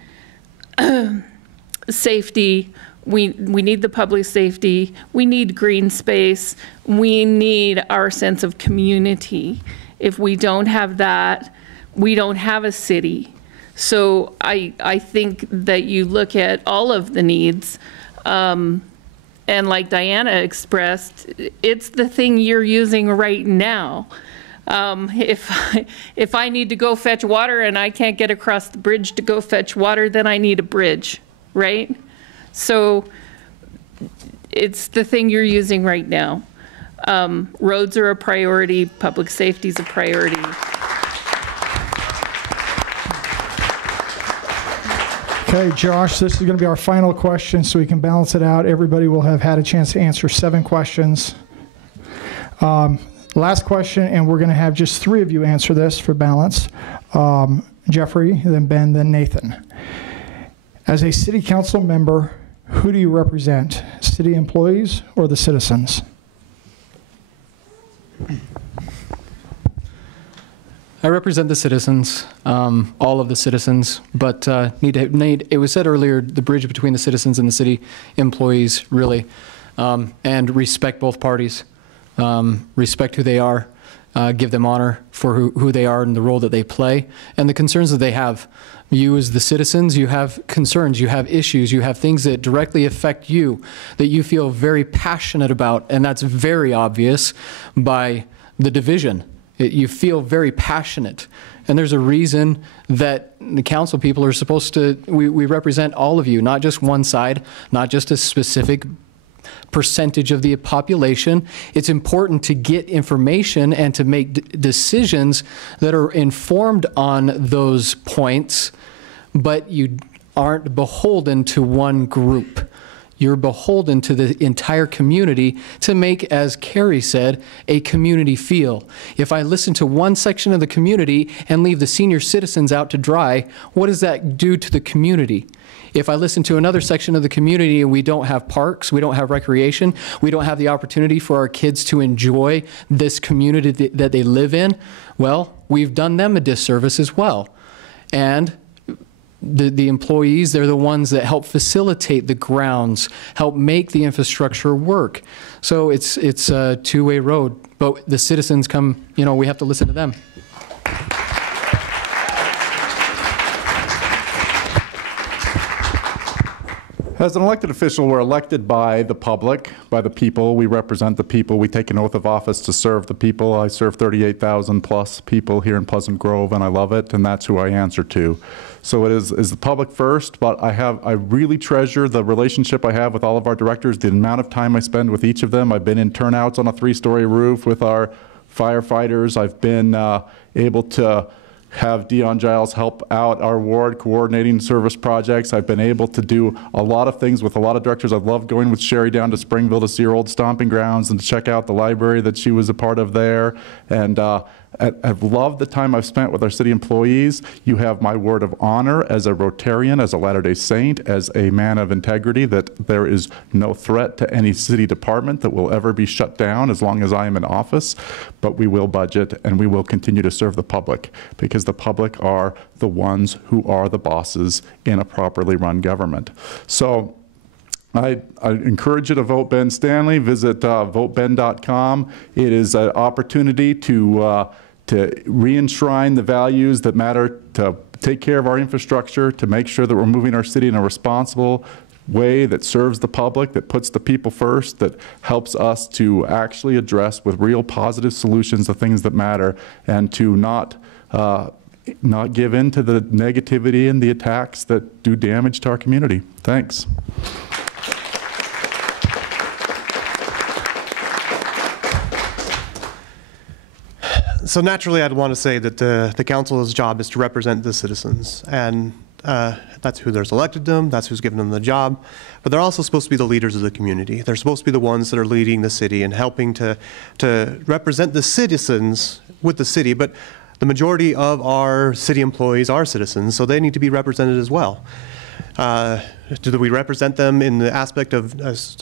safety. We need the public safety. We need green space. We need our sense of community. If we don't have that, we don't have a city. So I think that you look at all of the needs, and like Diana expressed, it's the thing you're using right now. If I need to go fetch water and I can't get across the bridge to go fetch water, then I need a bridge, right? So it's the thing you're using right now. Roads are a priority, public safety is a priority. Okay, Josh, this is going to be our final question so we can balance it out. Everybody will have had a chance to answer 7 questions. Last question, and we're going to have just 3 of you answer this for balance. Jeffrey, then Ben, then Nathan. As a city council member, who do you represent? City employees or the citizens? I represent the citizens, all of the citizens, but it was said earlier, the bridge between the citizens and the city employees, really, and respect both parties, respect who they are, give them honor for who they are and the role that they play, and the concerns that they have. You as the citizens, you have concerns, you have issues, you have things that directly affect you, that you feel very passionate about, and that's very obvious by the division. You feel very passionate, and there's a reason that the council people are supposed to, we represent all of you, not just one side, not just a specific percentage of the population. It's important to get information and to make decisions that are informed on those points, but you aren't beholden to one group. You're beholden to the entire community to make, as Carrie said, a community feel. If I listen to one section of the community and leave the senior citizens out to dry, what does that do to the community? If I listen to another section of the community and we don't have parks, we don't have recreation, we don't have the opportunity for our kids to enjoy this community that they live in, well, we've done them a disservice as well. And the employees, they're the ones that help facilitate the grounds, help make the infrastructure work. So it's a two-way road, but the citizens come, we have to listen to them. As an elected official, we're elected by the public, by the people. We represent the people. We take an oath of office to serve the people. I serve 38,000 plus people here in Pleasant Grove, and I love it, and that's who I answer to. So it is the public first, but I really treasure the relationship I have with all of our directors, the amount of time I spend with each of them. I've been in turnouts on a 3-story roof with our firefighters. I've been able to have Dion Giles help out our ward coordinating service projects. I've been able to do a lot of things with a lot of directors. I love going with Sherry down to Springville to see her old stomping grounds and to check out the library that she was a part of there. And I've loved the time I've spent with our city employees. You have my word of honor as a Rotarian, as a Latter-day Saint, as a man of integrity, that there is no threat to any city department that will ever be shut down as long as I am in office. But we will budget and we will continue to serve the public, because the public are the ones who are the bosses in a properly run government. So I encourage you to vote Ben Stanley. Visit voteben.com. It is an opportunity to re-enshrine the values that matter, to take care of our infrastructure, to make sure that we're moving our city in a responsible way that serves the public, that puts the people first, that helps us to actually address with real positive solutions the things that matter, and to not give in to the negativity and the attacks that do damage to our community. Thanks. So naturally, I'd want to say that the council's job is to represent the citizens, and that's who there's elected them, that's who's given them the job, but they're also supposed to be the leaders of the community. They're supposed to be the ones that are leading the city and helping to represent the citizens with the city, but the majority of our city employees are citizens, so they need to be represented as well. Do we represent them in the aspect of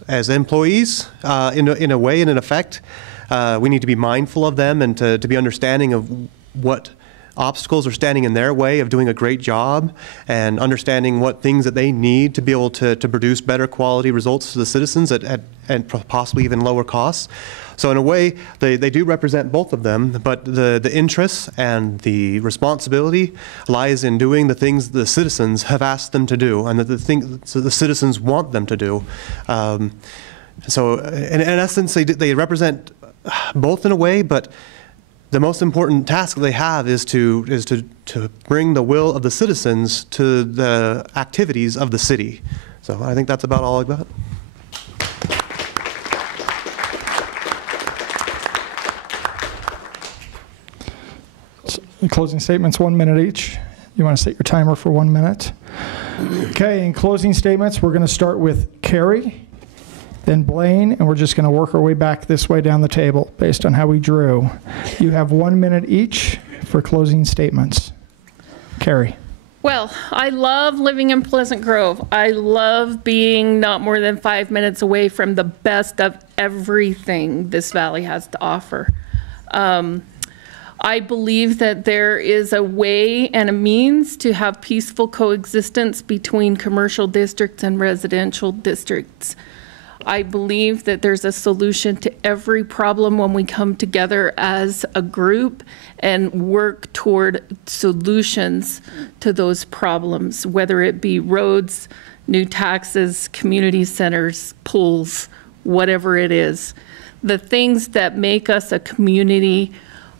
as employees in a way and in effect? we need to be mindful of them and to be understanding of what obstacles are standing in their way of doing a great job, and understanding what things that they need to be able to produce better quality results to the citizens at possibly even lower costs. So in a way, they do represent both of them, but the interests and the responsibility lies in doing the things the citizens have asked them to do, and that the citizens want them to do. So in essence, they represent both in a way, but the most important task they have is to bring the will of the citizens to the activities of the city. So I think that's about all I've got. Closing statements, 1 minute each. You want to set your timer for 1 minute. Okay, in closing statements, we're going to start with Carrie, then Blaine, and we're just going to work our way back this way down the table based on how we drew. You have 1 minute each for closing statements. Carrie. Well, I love living in Pleasant Grove. I love being not more than 5 minutes away from the best of everything this valley has to offer. I believe that there is a way and a means to have peaceful coexistence between commercial districts and residential districts. I believe that there's a solution to every problem when we come together as a group and work toward solutions to those problems, whether it be roads, new taxes, community centers, pools, whatever it is. The things that make us a community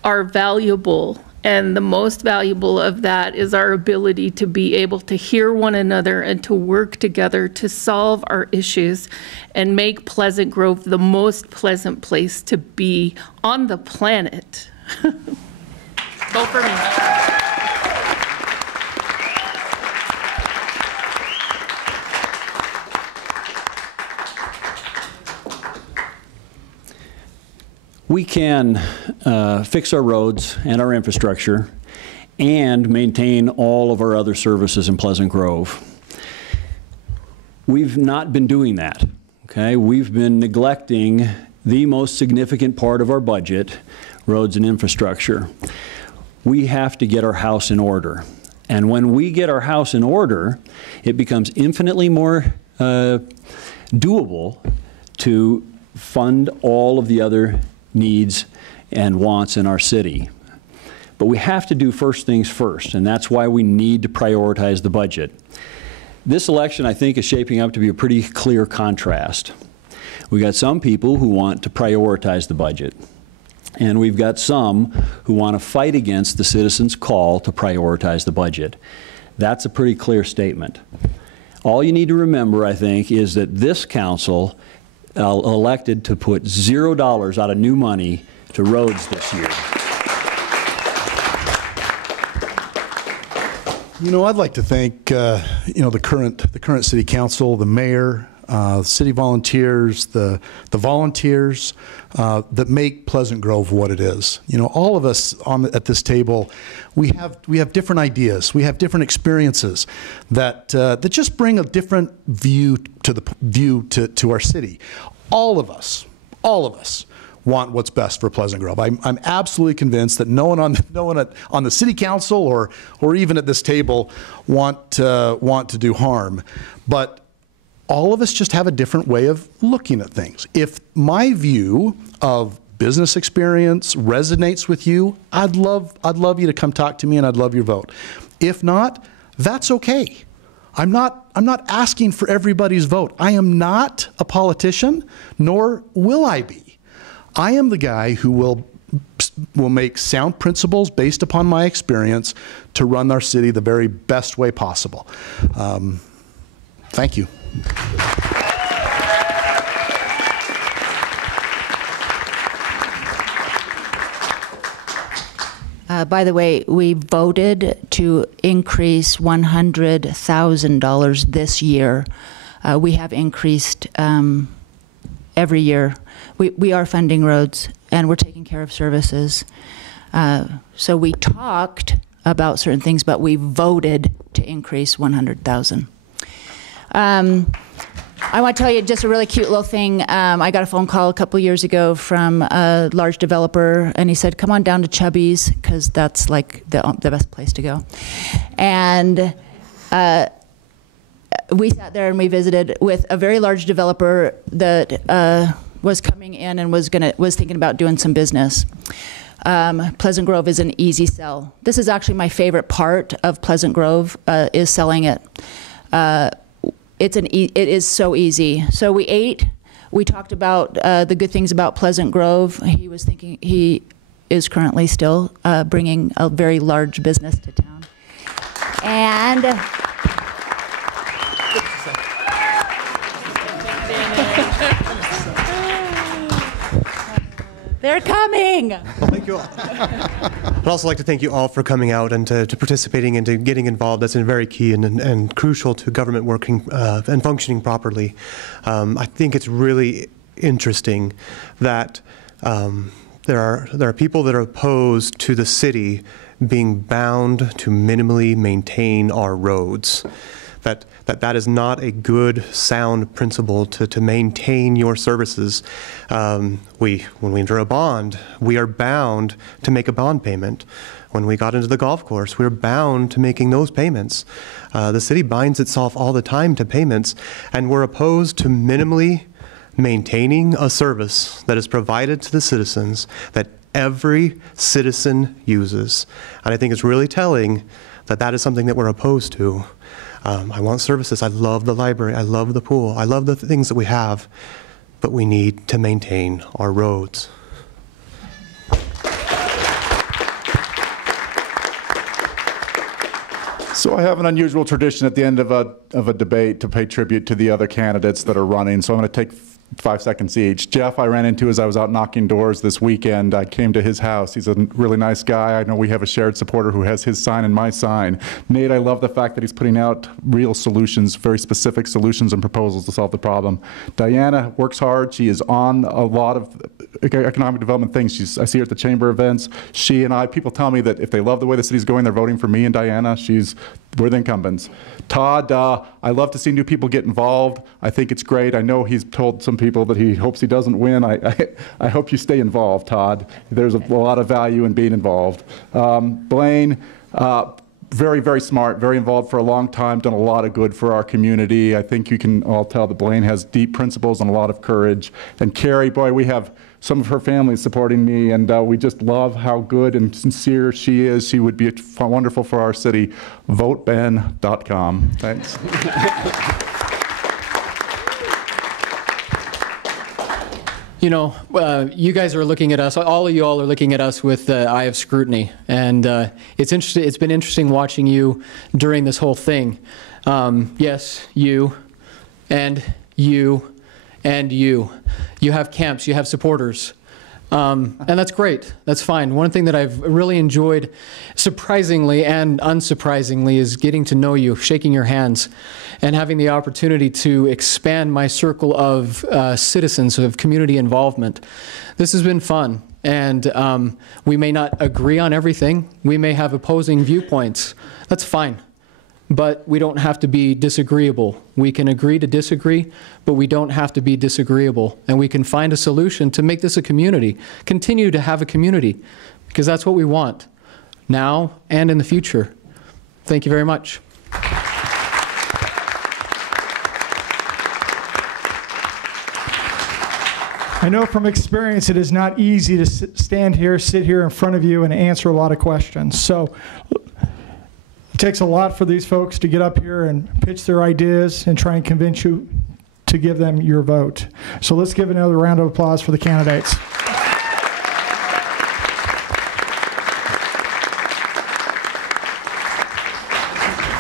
are valuable, and the most valuable of that is our ability to be able to hear one another and to work together to solve our issues and make Pleasant Grove the most pleasant place to be on the planet. Vote for me. We can fix our roads and our infrastructure and maintain all of our other services in Pleasant Grove. We've not been doing that, okay? We've been neglecting the most significant part of our budget, roads and infrastructure. We have to get our house in order. And when we get our house in order, it becomes infinitely more doable to fund all of the other needs and wants in our city. But we have to do first things first, and that's why we need to prioritize the budget. This election, I think, is shaping up to be a pretty clear contrast. We got some people who want to prioritize the budget, and we've got some who want to fight against the citizens' call to prioritize the budget. That's a pretty clear statement. All you need to remember, I think, is that this council elected to put $0 out of new money to roads this year. You know, I'd like to thank you know, the current city council, the mayor, city volunteers, the volunteers that make Pleasant Grove what it is. You know, all of us at this table, we have different ideas, we have different experiences that that just bring a different view to our city. All of us want what's best for Pleasant Grove. I'm absolutely convinced that no one on the city council or even at this table want to do harm, but all of us just have a different way of looking at things. If my view of business experience resonates with you, I'd love you to come talk to me, and I'd love your vote. If not, that's okay. I'm not asking for everybody's vote. I am not a politician, nor will I be. I am the guy who will make sound principles based upon my experience to run our city the very best way possible. Thank you. By the way, we voted to increase $100,000 this year. We have increased every year. We are funding roads, and we're taking care of services. So we talked about certain things, but we voted to increase $100,000. I want to tell you just a really cute little thing. I got a phone call a couple years ago from a large developer, and he said, come on down to Chubby's, because that's like the best place to go. And we sat there and we visited with a very large developer that was coming in and was thinking about doing some business. Pleasant Grove is an easy sell. This is actually my favorite part of Pleasant Grove, is selling it. It is so easy. So we ate. We talked about the good things about Pleasant Grove. He is currently still bringing a very large business to town. And they're coming. Well, thank you all. I'd also like to thank you all for coming out and to participating and to getting involved. That's very key and crucial to government working and functioning properly. I think it's really interesting that there are people that are opposed to the city being bound to minimally maintain our roads. That is not a good, sound principle to maintain your services. When we enter a bond, we are bound to make a bond payment. When we got into the golf course, we were bound to making those payments. The city binds itself all the time to payments, and we're opposed to minimally maintaining a service that is provided to the citizens that every citizen uses. And I think it's really telling that is something that we're opposed to. I want services. I love the library. I love the pool. I love the things that we have, but we need to maintain our roads. So I have an unusual tradition at the end of a debate to pay tribute to the other candidates that are running. So I'm going to take 5 seconds each. Jeff, I ran into as I was out knocking doors this weekend. I came to his house. He's a really nice guy. I know we have a shared supporter who has his sign and my sign. Nate, I love the fact that he's putting out real solutions, very specific solutions and proposals to solve the problem. Diana works hard. She is on a lot of economic development things. I see her at the chamber events. She and I, people tell me that if they love the way the city's going, they're voting for me and Diana. We're the incumbents. Todd, I love to see new people get involved. I think it's great. I know he's told some people that he hopes he doesn't win. I hope you stay involved, Todd. There's a lot of value in being involved. Blaine, very, very smart, very involved for a long time, done a lot of good for our community. I think you can all tell that Blaine has deep principles and a lot of courage. And Carrie, boy, we have some of her family supporting me, and we just love how good and sincere she is. She would be wonderful for our city. VoteBen.com. Thanks. You know, you guys are looking at us, all of you all are looking at us with the eye of scrutiny. And it's been interesting watching you during this whole thing. Yes, you, and you, and you. You have camps, you have supporters. And that's great, that's fine. One thing that I've really enjoyed, surprisingly and unsurprisingly, is getting to know you, shaking your hands, and having the opportunity to expand my circle of citizens, of community involvement. This has been fun, and we may not agree on everything. We may have opposing viewpoints. That's fine. But we don't have to be disagreeable. We can agree to disagree, but we don't have to be disagreeable. And we can find a solution to make this a community, continue to have a community, because that's what we want, now and in the future. Thank you very much. I know from experience it is not easy to sit here in front of you and answer a lot of questions. So it takes a lot for these folks to get up here and pitch their ideas and try and convince you to give them your vote. So let's give another round of applause for the candidates.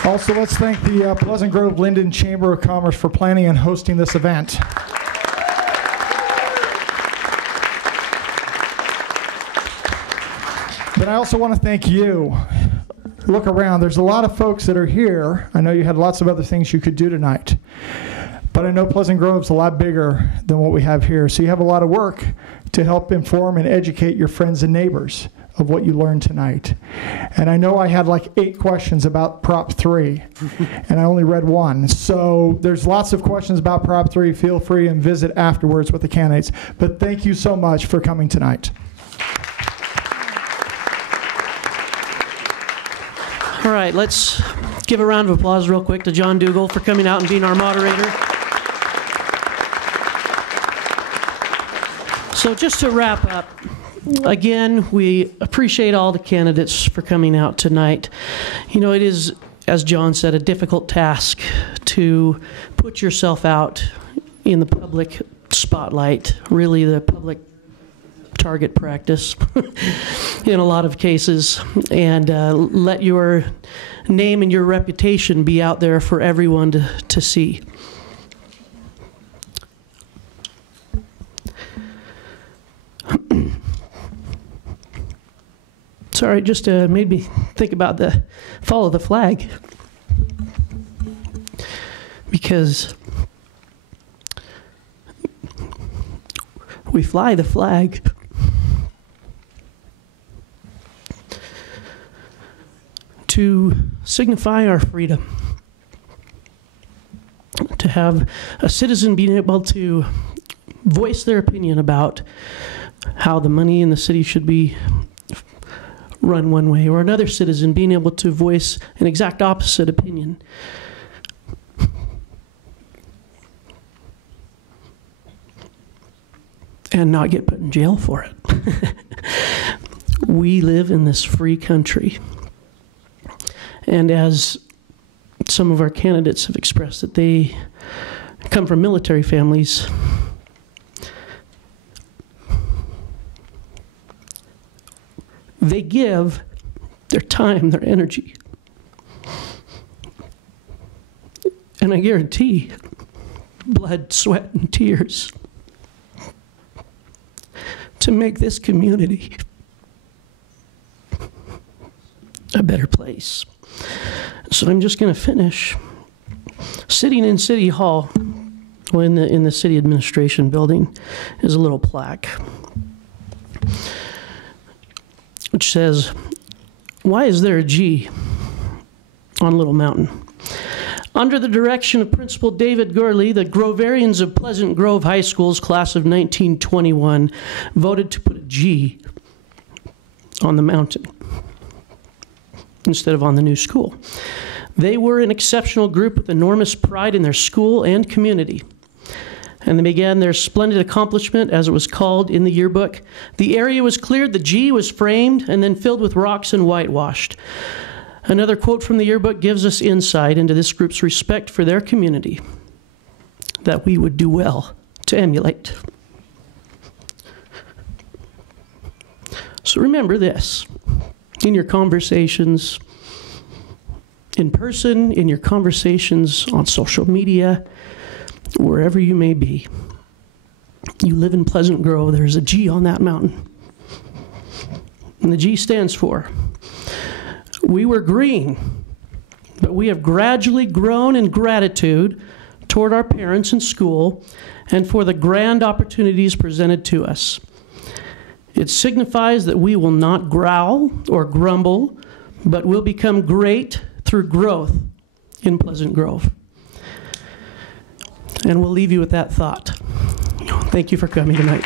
Also, let's thank the Pleasant Grove Linden Chamber of Commerce for planning and hosting this event. But I also want to thank you. Look around. There's a lot of folks that are here. I know you had lots of other things you could do tonight. But I know Pleasant Grove's a lot bigger than what we have here. So you have a lot of work to help inform and educate your friends and neighbors of what you learned tonight. And I know I had like 8 questions about Prop 3, and I only read 1. So there's lots of questions about Prop 3. Feel free and visit afterwards with the candidates. But thank you so much for coming tonight. All right, let's give a round of applause real quick to John Dougal for coming out and being our moderator. So just to wrap up, again, we appreciate all the candidates for coming out tonight. You know, it is, as John said, a difficult task to put yourself out in the public spotlight, really the public target practice in a lot of cases, and let your name and your reputation be out there for everyone to see. Sorry, just made me think about the follow the flag, because we fly the flag to signify our freedom, to have a citizen being able to voice their opinion about how the money in the city should be run one way, or another citizen being able to voice an exact opposite opinion. And not get put in jail for it. We live in this free country. And as some of our candidates have expressed, that they come from military families, they give their time, their energy. And I guarantee, blood, sweat, and tears to make this community a better place. So I'm just going to finish sitting in City Hall, well, in the city administration building, is a little plaque which says, "Why is there a G on Little Mountain?" Under the direction of Principal David Gurley, the Groverians of Pleasant Grove High School's class of 1921 voted to put a G on the mountain instead of on the new school. They were an exceptional group with enormous pride in their school and community. And they began their splendid accomplishment, as it was called in the yearbook. The area was cleared, the G was framed, and then filled with rocks and whitewashed. Another quote from the yearbook gives us insight into this group's respect for their community that we would do well to emulate. So remember this, in your conversations in person, in your conversations on social media, wherever you may be. You live in Pleasant Grove, there's a G on that mountain. And the G stands for, we were green, but we have gradually grown in gratitude toward our parents and school and for the grand opportunities presented to us. It signifies that we will not growl or grumble, but will become great through growth in Pleasant Grove. And we'll leave you with that thought. Thank you for coming tonight.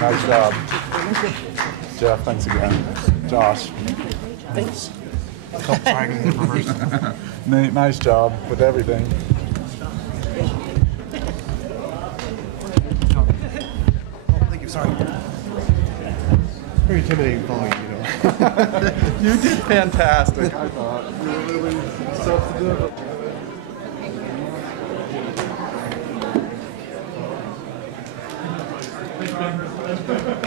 Nice job. Jeff, thanks again. Josh. Thanks. Nate, nice job with everything. Thank you, sorry. Very intimidating following you, though. You did fantastic, I thought. You were really substantive. Thank you.